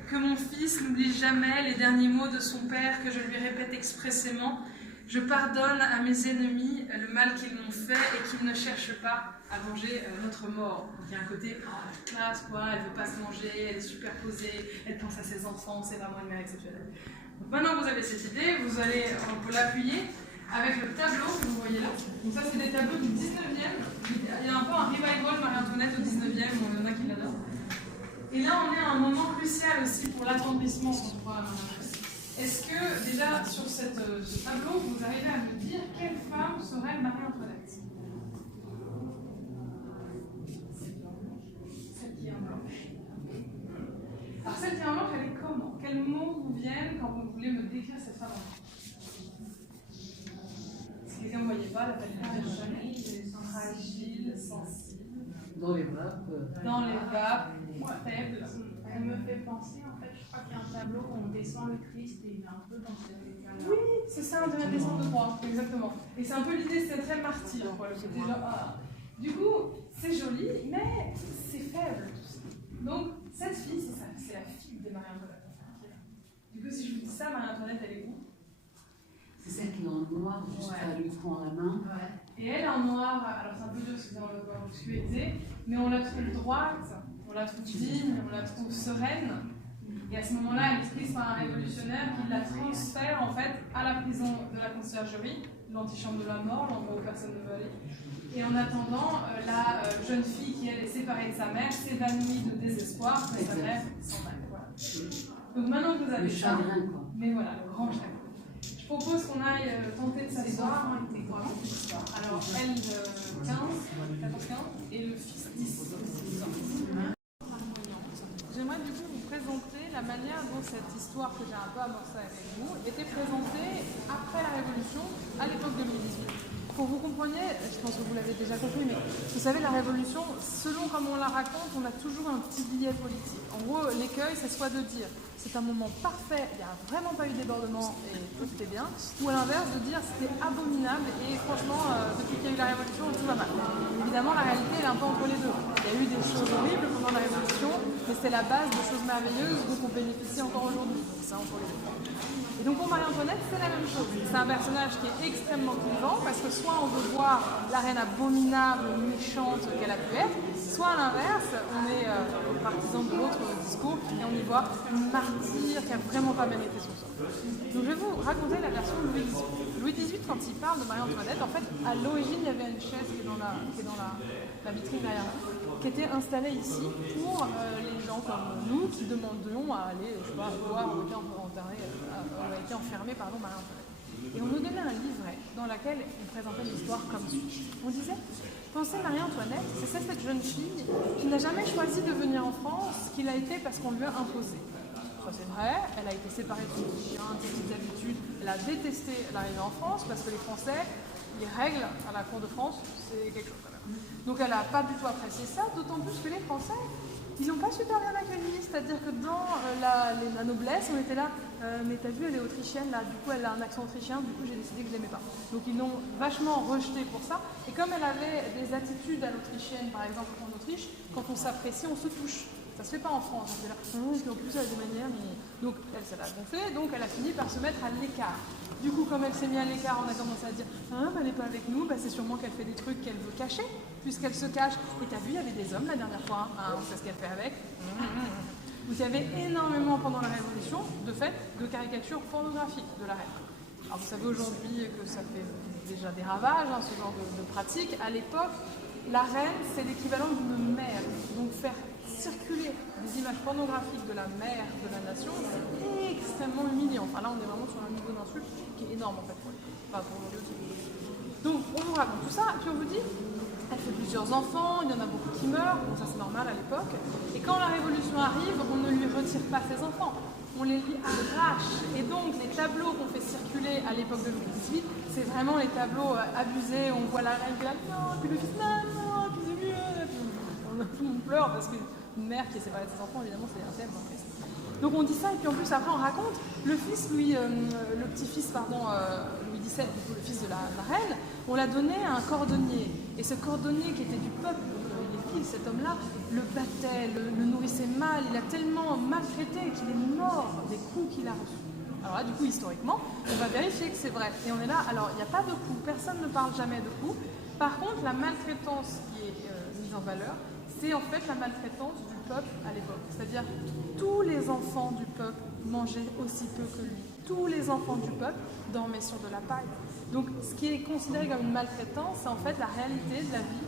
que mon fils n'oublie jamais les derniers mots de son père que je lui répète expressément. Je pardonne à mes ennemis le mal qu'ils m'ont fait et qu'ils ne cherchent pas à venger notre mort. Donc il y a un côté, classe quoi, elle ne veut pas se manger, elle est superposée, elle pense à ses enfants, c'est vraiment une mère exceptionnelle. Donc maintenant que vous avez cette idée, on peut l'appuyer avec le tableau que vous voyez là. Donc ça c'est des tableaux du 19e. Il y a un peu un revival Marie-Antoinette au 19e, il y en a qui l'adorent. Et là on est à un moment crucial aussi pour l'attendrissement quand on voit Marie-Antoinette. Est-ce que déjà sur ce tableau vous arrivez à me dire quelle femme serait Marie-Antoinette? Celle qui est en blanche. Alors celle qui est en blanche, elle est comment? Quels mots vous viennent quand vous voulez me décrire cette femme en blanche? Quelqu'un ne voyait pas, la palette fragile, sensible. Dans les vapes. Dans les vapes, faible. Elle me fait penser, en fait, je crois qu'il y a un tableau où on descend le Christ et il est un peu dans cet état-là. Oui, c'est ça, de la descente de croix, exactement. Et c'est un peu l'idée, c'est très martyr, quoi, le côté genre, ah. Du coup, c'est joli, mais c'est faible tout ça. Donc, cette fille, c'est la fille de Marie-Antoinette. Du coup, si je vous dis ça, Marie-Antoinette, elle est où? C'est celle qui est en noir, juste à lui prend la main. Ouais. Et elle en noir, alors c'est un peu dur parce que dans l'obscurité, mais on la trouve droite, on la trouve digne, on la trouve sereine. Et à ce moment-là, elle est prise par un révolutionnaire qui la transfère en fait à la prison de la conciergerie, l'antichambre de la mort, l'endroit où personne ne veut aller. Et en attendant, la jeune fille qui elle est séparée de sa mère s'évanouit de désespoir que sa mère s'en aille. Voilà. Donc maintenant que vous avez Le chagrin, quoi. mais voilà, le grand chagrin. Je propose qu'on aille tenter de s'asseoir. Alors, elle, 14-15, et le fils 10 ans. J'aimerais du coup vous présenter la manière dont cette histoire que j'ai un peu amorcée avec vous était présentée après la Révolution, à l'époque de Louis XVIII. Pour que vous compreniez, je pense que vous l'avez déjà compris, mais vous savez, la Révolution, selon comme on la raconte, on a toujours un petit billet politique. En gros, l'écueil, c'est soit de dire c'est un moment parfait, il n'y a vraiment pas eu de débordement et tout était bien, ou à l'inverse, de dire c'était abominable et franchement, depuis qu'il y a eu la Révolution, tout va mal. Évidemment, la réalité, elle est un peu entre les deux. Il y a eu des choses horribles pendant la Révolution, mais c'est la base des choses merveilleuses dont on bénéficie encore aujourd'hui. C'est ça, entre les deux. Et donc pour Marie-Antoinette, c'est la même chose. C'est un personnage qui est extrêmement clivant parce que soit on veut voir la reine abominable, méchante qu'elle a pu être, soit à l'inverse, on est partisan de l'autre discours et on y voit une martyre qui n'a vraiment pas mérité son sort. Donc je vais vous raconter la version de Louis XVIII. Louis XVIII, quand il parle de Marie-Antoinette, en fait, à l'origine, il y avait une chaise qui est dans la vitrine derrière nous, qui était installée ici pour les gens comme nous qui demandions à aller, je sais pas, voir où été enfermée Marie-Antoinette. Et on nous donnait un livret dans lequel on présentait l'histoire comme suit. On disait, pensez Marie-Antoinette, c'est cette jeune fille qui n'a jamais choisi de venir en France, qu'il a été parce qu'on lui a imposé. Ça c'est vrai, elle a été séparée de son chien, de ses petites habitudes, elle a détesté l'arrivée en France parce que les Français, les règles à la cour de France, c'est quelque chose quand même. Donc elle n'a pas du tout apprécié ça, d'autant plus que les Français Ils n'ont pas super bien accueilli, c'est-à-dire que dans la noblesse, on était là, mais t'as vu, elle est autrichienne, là, du coup elle a un accent autrichien, du coup j'ai décidé que je l'aimais pas. Donc ils l'ont vachement rejetée pour ça, et comme elle avait des attitudes à l'autrichienne, par exemple en Autriche, quand on s'apprécie, on se touche. Ça se fait pas en France, on est là, non, et puis en plus elle a des manières, donc elle s'est gonflée, donc elle a fini par se mettre à l'écart. Du coup, comme elle s'est mise à l'écart, on a commencé à dire elle n'est pas avec nous, c'est sûrement qu'elle fait des trucs qu'elle veut cacher, puisqu'elle se cache. Et t'as vu, il y avait des hommes la dernière fois, on sait ce qu'elle fait avec. Donc il y avait énormément pendant la Révolution, de fait, de caricatures pornographiques de la reine. Alors vous savez aujourd'hui que ça fait déjà des ravages, ce genre de pratique. À l'époque, la reine, c'est l'équivalent d'une mère. Donc faire circuler des images pornographiques de la mère de la nation, c'est extrêmement humiliant. Enfin là, on est vraiment sur un niveau d'insulte qui est énorme en fait. Enfin, pour le donc on vous raconte tout ça, puis on vous dit, elle fait plusieurs enfants, il y en a beaucoup qui meurent, bon ça c'est normal à l'époque. Et quand la Révolution arrive, on ne lui retire pas ses enfants, on les lui arrache. Et donc les tableaux qu'on fait circuler à l'époque de Louis XVIII, c'est vraiment les tableaux abusés, on voit la reine qui est là, non, puis le fils, non, puis c'est mieux, puis on pleure parce qu'une mère qui est séparée de ses enfants, évidemment c'est un thème triste. Donc on dit ça, et puis en plus après on raconte, le fils, le petit-fils, Louis XVII, du coup, le fils de la reine, on l'a donné à un cordonnier. Et ce cordonnier qui était du peuple, il est pile, cet homme-là, le battait, le nourrissait mal, il a tellement maltraité qu'il est mort des coups qu'il a reçus. Alors là, du coup, historiquement, on va vérifier que c'est vrai. Et on est là, alors il n'y a pas de coups, personne ne parle jamais de coups. Par contre, la maltraitance qui est mise en valeur, c'est en fait la maltraitance du peuple à l'époque. C'est-à-dire tous les enfants du peuple mangeaient aussi peu que lui. Tous les enfants du peuple dormaient sur de la paille. Donc ce qui est considéré comme une maltraitance, c'est en fait la réalité de la vie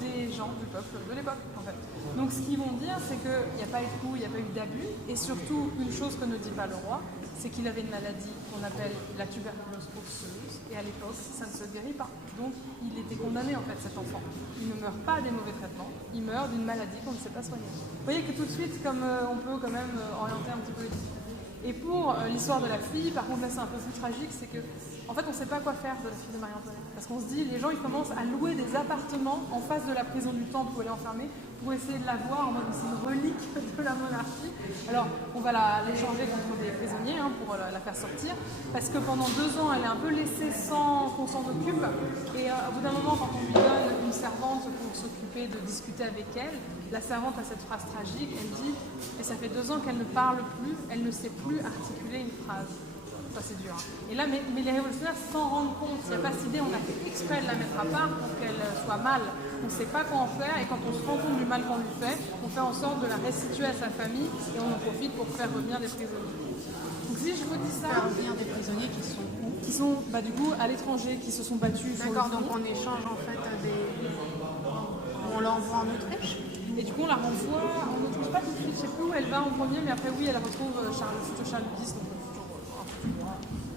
des gens du peuple de l'époque. En fait. Donc ce qu'ils vont dire, c'est qu'il n'y a pas eu de coups, il n'y a pas eu d'abus, et surtout une chose que ne dit pas le roi, c'est qu'il avait une maladie qu'on appelle la tuberculose osseuse, et à l'époque, ça ne se guérit pas. Donc il était condamné en fait, cet enfant. Il ne meurt pas des mauvais traitements, il meurt d'une maladie qu'on ne sait pas soigner. Vous voyez que tout de suite, comme on peut quand même orienter un petit peu les discussions. Et pour l'histoire de la fille, par contre là c'est un peu plus tragique, c'est que en fait on ne sait pas quoi faire de la fille de Marie-Antoinette. Parce qu'on se dit, les gens ils commencent à louer des appartements en face de la prison du Temple où elle est enfermée pour essayer de la voir en mode c'est une relique de la monarchie. Alors on va l'échanger contre des prisonniers pour la faire sortir, parce que pendant 2 ans elle est un peu laissée sans qu'on s'en occupe, et au bout d'un moment quand on lui donne une servante pour s'occuper de discuter avec elle, la servante a cette phrase tragique, elle dit, et ça fait 2 ans qu'elle ne parle plus, elle ne sait plus articuler une phrase. Ça c'est dur. Et là, mais les révolutionnaires s'en rendent compte, il n'y a pas cette idée, on a fait exprès de la mettre à part pour qu'elle soit mal. On ne sait pas quoi en faire, et quand on se rend compte du mal qu'on lui fait, on fait en sorte de la restituer à sa famille, et on en profite pour faire revenir des prisonniers. Donc si je vous dis ça... Faire revenir des prisonniers qui sont où? Qui sont du coup à l'étranger, qui se sont battus sur le front. D'accord, donc on échange en fait on l'envoie en Autriche? Et du coup, on la renvoie en Autriche, pas tout de suite, je ne sais plus où elle va en premier, mais après, oui, elle retrouve Charles X, donc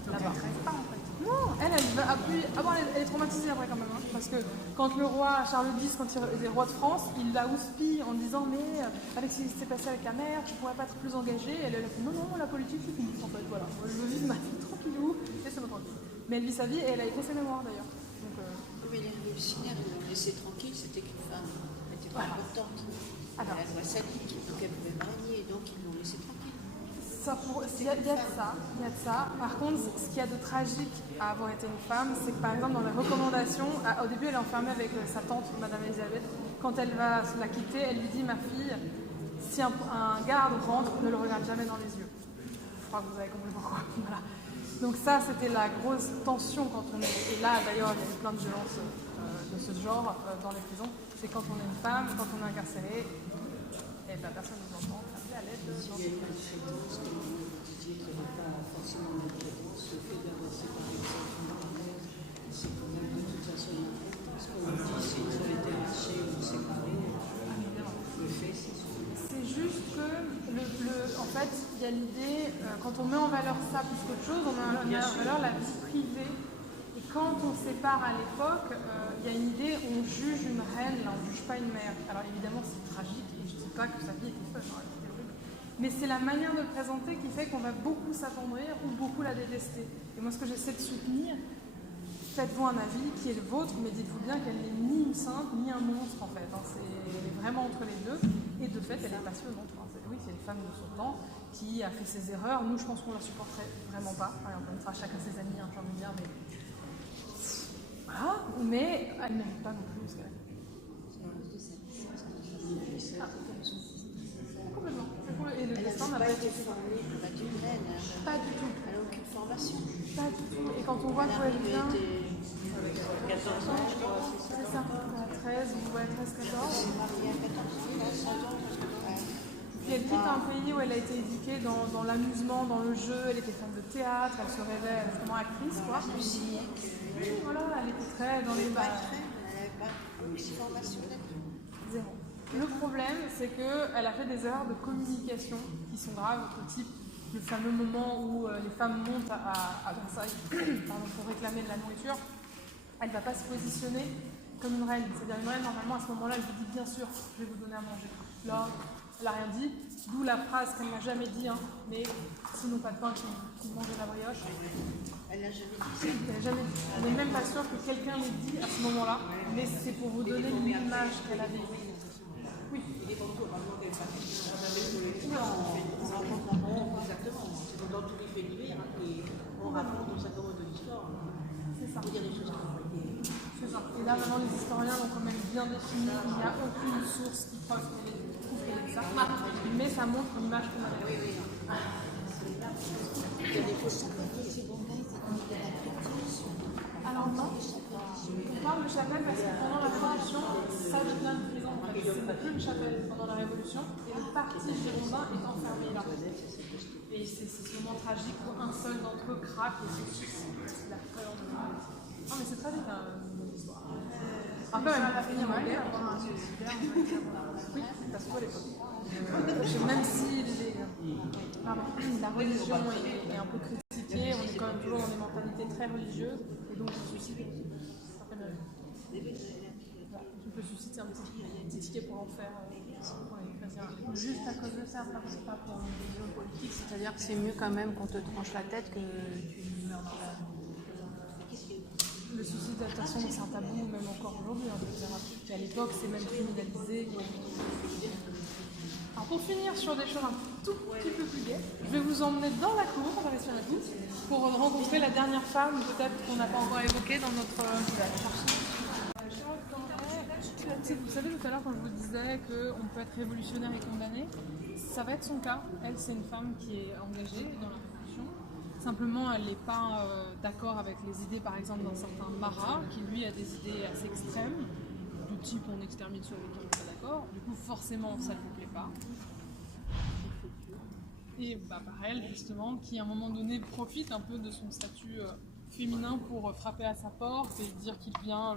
Donc elle ne crève pas en fait. non, elle va après. Ah bon, elle est traumatisée après quand même, parce que quand le roi Charles X, quand il est roi de France, il la houspille en disant mais avec ce qui s'est passé avec ta mère, tu pourrais pas être plus engagée. Elle a fait non, la politique c'est fini en fait, voilà. Moi, je veux vivre ma vie tranquillou, laissez-moi tranquille. Mais elle vit sa vie et elle a écrit ses mémoires d'ailleurs. Donc, Mais les révolutionnaires, ils l'ont laissé tranquille, c'était qu'une femme n'était pas importante. Alors. La loi salique, donc elle pouvait marier, donc ils l'ont laissé tranquille. Il y a de ça. Par contre, ce qu'il y a de tragique à avoir été une femme, c'est que par exemple dans les recommandations, au début elle est enfermée avec sa tante, Madame Elisabeth. Quand elle va la quitter, elle lui dit, ma fille, si un garde rentre, ne le regarde jamais dans les yeux. Je crois que vous avez compris pourquoi. Voilà. Donc ça, c'était la grosse tension quand on est... Et là, d'ailleurs, il y a eu plein de violences de ce genre dans les prisons. C'est quand on est une femme, quand on est incarcéré, et personne ne nous entend. À l'aide S'il y a une maltraitance, comme vous disiez qu'il n'y avait pas forcément de maltraitance, le fait d'avoir séparé les enfants de la mère, c'est quand même de toute façon une maltraitance. Comme on dit, s'ils ont été arrachés ou séparés, le fait, c'est sûr. C'est juste que, en fait, il y a l'idée, quand on met en valeur ça plus qu'autre chose, on met en valeur la vie privée. Et quand on sépare à l'époque, il y a une idée, on juge une reine, là, on ne juge pas une mère. Alors évidemment, c'est tragique, et je ne dis pas que sa vie était fun, mais c'est la manière de le présenter qui fait qu'on va beaucoup s'attendrir ou beaucoup la détester. Et moi, ce que j'essaie de soutenir, faites-vous un avis qui est le vôtre, mais dites-vous bien qu'elle n'est ni une sainte ni un monstre en fait. Elle est vraiment entre les deux, et de fait, elle est passionnante. Oui, c'est une femme de son temps qui a fait ses erreurs. Nous, je pense qu'on la supporterait vraiment pas. Enfin, on fera chacun ses amis, j'ai envie de dire, mais voilà. Mais elle ne mérite pas non plus ce qu'elle a fait. Complètement. Et le destin n'a pas été formée pour être une reine. Pas du tout. Elle n'a aucune formation. Pas du tout. Et quand on voit d'où elle vient, 14 ans, je crois, c'est ça. c'est ça, à 13, ou ouais, 13, 14. Elle est mariée à 14 ans. Puis elle quitte un pays où elle a été éduquée dans l'amusement, dans le jeu, elle était fan de théâtre, elle se rêvait vraiment actrice, quoi. Voilà, elle était très dans les bas. Elle n'avait pas aucune formation là-dedans. Zéro. Le problème, c'est qu'elle a fait des erreurs de communication qui sont graves, au type le fameux moment où les femmes montent à Versailles pour réclamer de la nourriture. Elle ne va pas se positionner comme une reine. C'est-à-dire une reine, normalement, à ce moment-là, elle vous dit bien sûr, je vais vous donner à manger. Là, elle n'a rien dit, d'où la phrase qu'elle n'a jamais dit, hein, mais sinon pas de pain qui mange de la brioche. Elle n'a jamais dit ça. Elle n'a jamais dit. On n'est même pas sûr que quelqu'un l'ait dit à ce moment-là, mais c'est pour vous donner l'image qu'elle avait. Oui. Il est pas autour, vraiment, qu'elle passe. On raconte la bombe, exactement. C'est dans tous les faits divers, et on raconte dans sa commode de l'histoire. C'est ça. Il y a des choses qui ont été. C'est ça. Et là, maintenant, les historiens l'ont quand même bien défini. Il n'y a aucune source qui prouve qu'elle est ça. Mais ça montre l'image qu'on avait. Oui, oui. Il y a des fausses. Alors non, on parle de chapelle parce que pendant la Révolution, ça devient une prison. En fait. C'est plus une chapelle pendant la Révolution, et le parti girondin est enfermé là. Et c'est ce moment tragique où un seul d'entre eux craque et se suicide. La peur de la vie. Non mais c'est tragique, hein, l'histoire. Après, elle va finir en guerre, avoir un suicidaire. Oui, ça se voit à l'époque. Même si la religion est un peu critiquée, on est quand même toujours dans des mentalités très religieuses, et donc le suicide, ça fait bien. Tu peux susciter un petit ticket pour en faire pour les chrétiens. Juste à cause de ça, c'est pas pour une vision politique, C'est-à-dire que c'est mieux quand même qu'on te tranche la tête que tu meurs dans la... le suicide, de toute façon, c'est un tabou, même encore aujourd'hui. À l'époque, c'est même criminalisé. Alors, pour finir sur des choses un tout petit peu plus gaies, je vais vous emmener dans la cour, on va rester à la cour, pour rencontrer la dernière femme, peut-être qu'on n'a pas encore évoquée dans notre... Vous savez tout à l'heure quand je vous disais qu'on peut être révolutionnaire et condamné, ça va être son cas. Elle, c'est une femme qui est engagée dans la révolution. Simplement, elle n'est pas d'accord avec les idées, par exemple, d'un certain Marat, qui lui a des idées assez extrêmes, du type on extermine ceux avec qui on n'est pas d'accord. Du coup, forcément, ça ne lui plaît pas. Et par elle, justement, qui à un moment donné profite un peu de son statut féminin pour frapper à sa porte et dire qu'il vient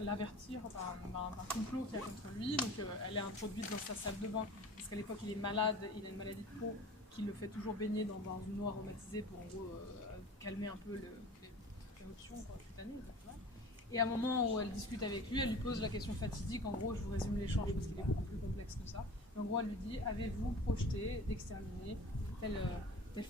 l'avertir d'un complot qu'il y a contre lui. Donc elle est introduite dans sa salle de bain, parce qu'à l'époque il est malade, il a une maladie de peau qui le fait toujours baigner dans une eau aromatisée pour en gros calmer un peu l'éruption cutanée. Et à un moment où elle discute avec lui, elle lui pose la question fatidique, en gros je vous résume l'échange parce qu'il est beaucoup plus complexe que ça. En gros elle lui dit, avez-vous projeté d'exterminer telle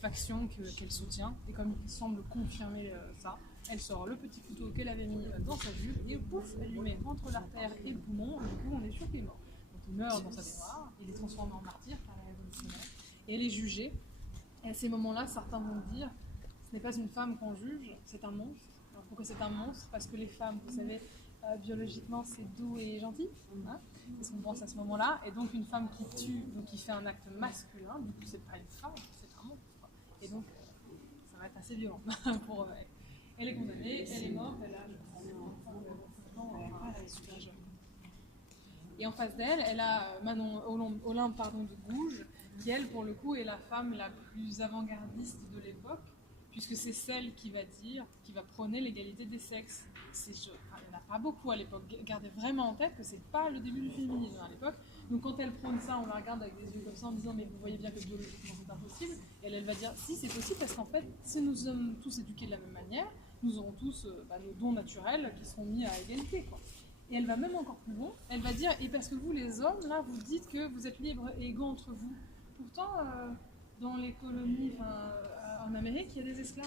faction qu'elle soutient? Et comme il semble confirmer ça, elle sort le petit couteau qu'elle avait mis dans sa jupe et pouf, elle lui met entre l'artère et le poumon, et du coup on est sûr qu'il est mort. Donc il meurt dans sa mémoire, il est transformé en martyr par les révolutionnaires, et elle est jugée. Et à ces moments-là, certains vont dire, ce n'est pas une femme qu'on juge, c'est un monstre. Alors pourquoi c'est un monstre? Parce que les femmes, vous savez, biologiquement c'est doux et gentil, hein, parce qu'on pense à ce moment-là, et donc une femme qui tue, donc qui fait un acte masculin, du coup c'est pas une femme, c'est un monstre. Et donc ça va être assez violent pour elle. Elle est condamnée, elle est morte, elle a super jeune. Et en face d'elle, elle a Manon Olympe de Gouges, qui elle pour le coup est la femme la plus avant-gardiste de l'époque, puisque c'est celle qui va prôner l'égalité des sexes. Il n'y en a pas beaucoup à l'époque. Gardez vraiment en tête que c'est pas le début du féminisme à l'époque. Donc quand elle prône ça, on la regarde avec des yeux comme ça en disant mais vous voyez bien que biologiquement c'est impossible. Et elle va dire si c'est possible parce qu'en fait si nous sommes tous éduqués de la même manière, nous aurons tous nos dons naturels qui seront mis à égalité, quoi. Et elle va même encore plus loin. Elle va dire et parce que vous les hommes là vous dites que vous êtes libres et égaux entre vous. Pourtant dans les colonies en Amérique il y a des esclaves.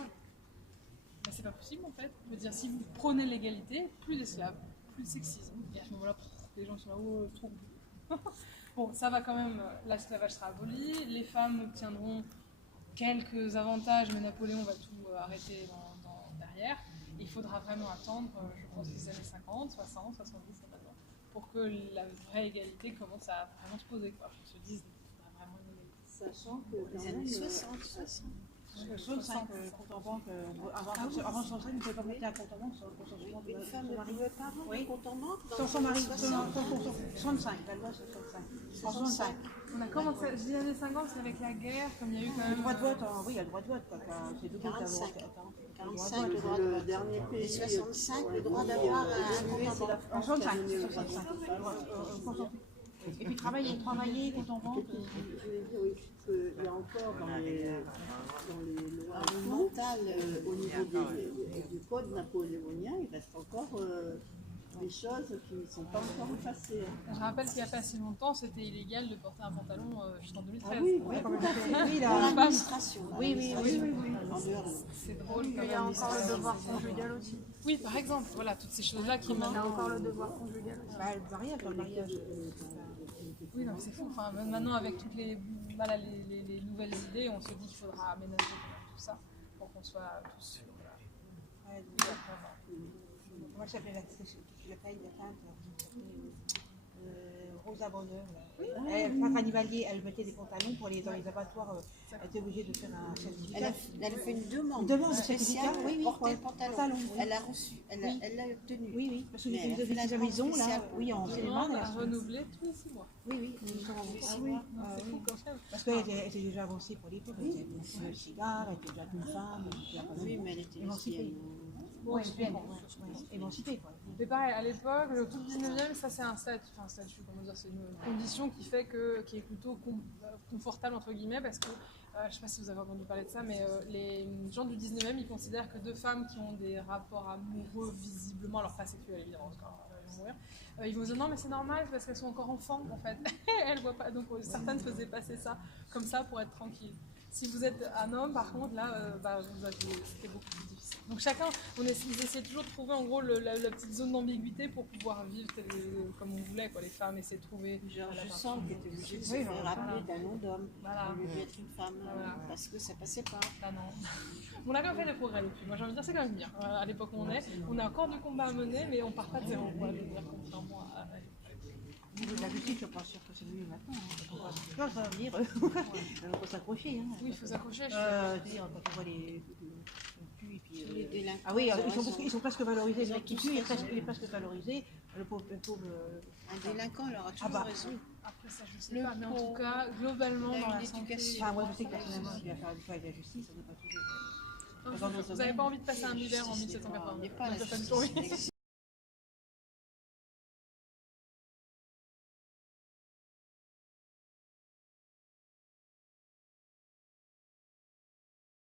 bah, c'est pas possible en fait. Je veux dire, si vous prenez l'égalité, plus d'esclaves, plus de sexisme. Et à ce moment-là, les gens sont là, oh, trop. Bon, ça va quand même, l'esclavage sera aboli, les femmes obtiendront quelques avantages, mais Napoléon va tout arrêter derrière. Il faudra vraiment attendre, je pense, les années 50, 60, 70, maintenant, pour que la vraie égalité commence à vraiment se poser, quoi. Qu'on se dise qu'il faudra vraiment une égalité. Sachant que Les quand années même, 60. 65, compte en banque, avant 65, on ne pouvait pas monter un compte en banque sans consentement de Une femme son ne mari. pouvait pas avoir Oui. de compte en banque dans Sans son les mari, années 60. 65, la loi c'est 65. En 65. On a commencé, je dis les années 50, c'est avec la guerre, comme il y a eu quand Le même. droit de vote, oui, il y a le droit de vote, quoi. C'est double 45. d'abord. 45, le droit de le vote. dernier Et pays 65, le droit d'avoir un compte en banque. En 65, c'est 65. Et puis travailler, compte en banque. Je veux dire, oui, qu'il y a encore dans les lois Le mental, au niveau du code napoléonien, il reste encore des choses qui ne sont pas encore effacées. Je rappelle qu'il n'y a pas si longtemps, c'était illégal de porter un pantalon jusqu'en 2013. Oui, Oui, oui, dans l'administration. oui. En dehors de- C'est drôle quand Il y a même. encore le devoir conjugal aussi. Oui, par exemple, voilà, toutes ces choses-là qui Il y a maintenant. encore le devoir conjugal aussi. Bah, le mariage. Oui, non, mais c'est fou. Enfin, maintenant, avec toutes les nouvelles idées, on se dit qu'il faudra aménager quand même tout ça pour qu'on soit tous. Ouais, moi, je s'appelais la taille de la Rosa Bonheur. Quand Cannibalier, elle mettait des pantalons pour aller dans les abattoirs. Elle était obligée de faire un certificat. Elle a fait une demande, Une demande de spéciale certificat, oui, pour porter le pour pantalon. oui. Elle l'a reçu, elle l'a obtenu. Oui, parce que Mais j'étais elle a fait la à la demande maison, là, spéciale. oui, en On cinéma. demande à renouveler tous les 6 mois. Oui, ils sont C'est fou quand même. parce qu'elle était déjà avancée pour l'époque, elle était fumée le cigare, elle était déjà une femme, elle était quand même Oui, mais elle était émancipée. lesbienne. Ouais, Émancipée, quoi. Mais pareil, à l'époque, le tout 19e, ça c'est un statut, comment dire, c'est une condition qui est plutôt confortable entre guillemets parce que, je ne sais pas si vous avez entendu parler de ça, mais les gens du 19e, ils considèrent que deux femmes qui ont des rapports amoureux visiblement, alors pas sexuels évidemment, parce qu'elles vont mourir, ils vont dire non mais c'est normal c'est parce qu'elles sont encore enfants en fait, elles voient pas, donc certaines faisaient passer ça comme ça pour être tranquilles. Si vous êtes un homme, par contre, là, c'était beaucoup plus difficile. Donc chacun, ils essayaient toujours de trouver en gros la petite zone d'ambiguïté pour pouvoir vivre comme on voulait, quoi. Les femmes essaient de trouver. Georges Sand qui était obligé de se Oui, faire rappeler d'un nom d'homme Voilà. au lieu d'être une femme, Voilà. parce que ça passait pas. Ah non. On a quand même fait des progrès depuis. Moi j'ai envie de dire, c'est quand même bien. À l'époque où on a encore du combat à mener, mais on part pas de zéro. Quoi, je veux dire, contrairement à Au niveau de la justice, je suis pas sûre que c'est mieux maintenant. Je veux dire, il faut s'accrocher. Hein. oui, il faut s'accrocher. C'est-à-dire, quand on voit les tuent, et puis, Les délinquants. ah oui, ils ils sont presque valorisés. ils Le ont mec qui tous tue, raison. il est presque valorisé. Le pauvre Un délinquant, il aura toujours bah. raison. Après ça, je sais Le pas, mais en tout pauvre. cas, globalement, Il a dans une la santé. éducation. Enfin, moi, je sais que personnellement, je vais faire du travail de la justice, on n'est pas toujours. Vous n'avez pas envie de passer un hiver en 1780? On n'est pas à la Ça fait justice. le tour.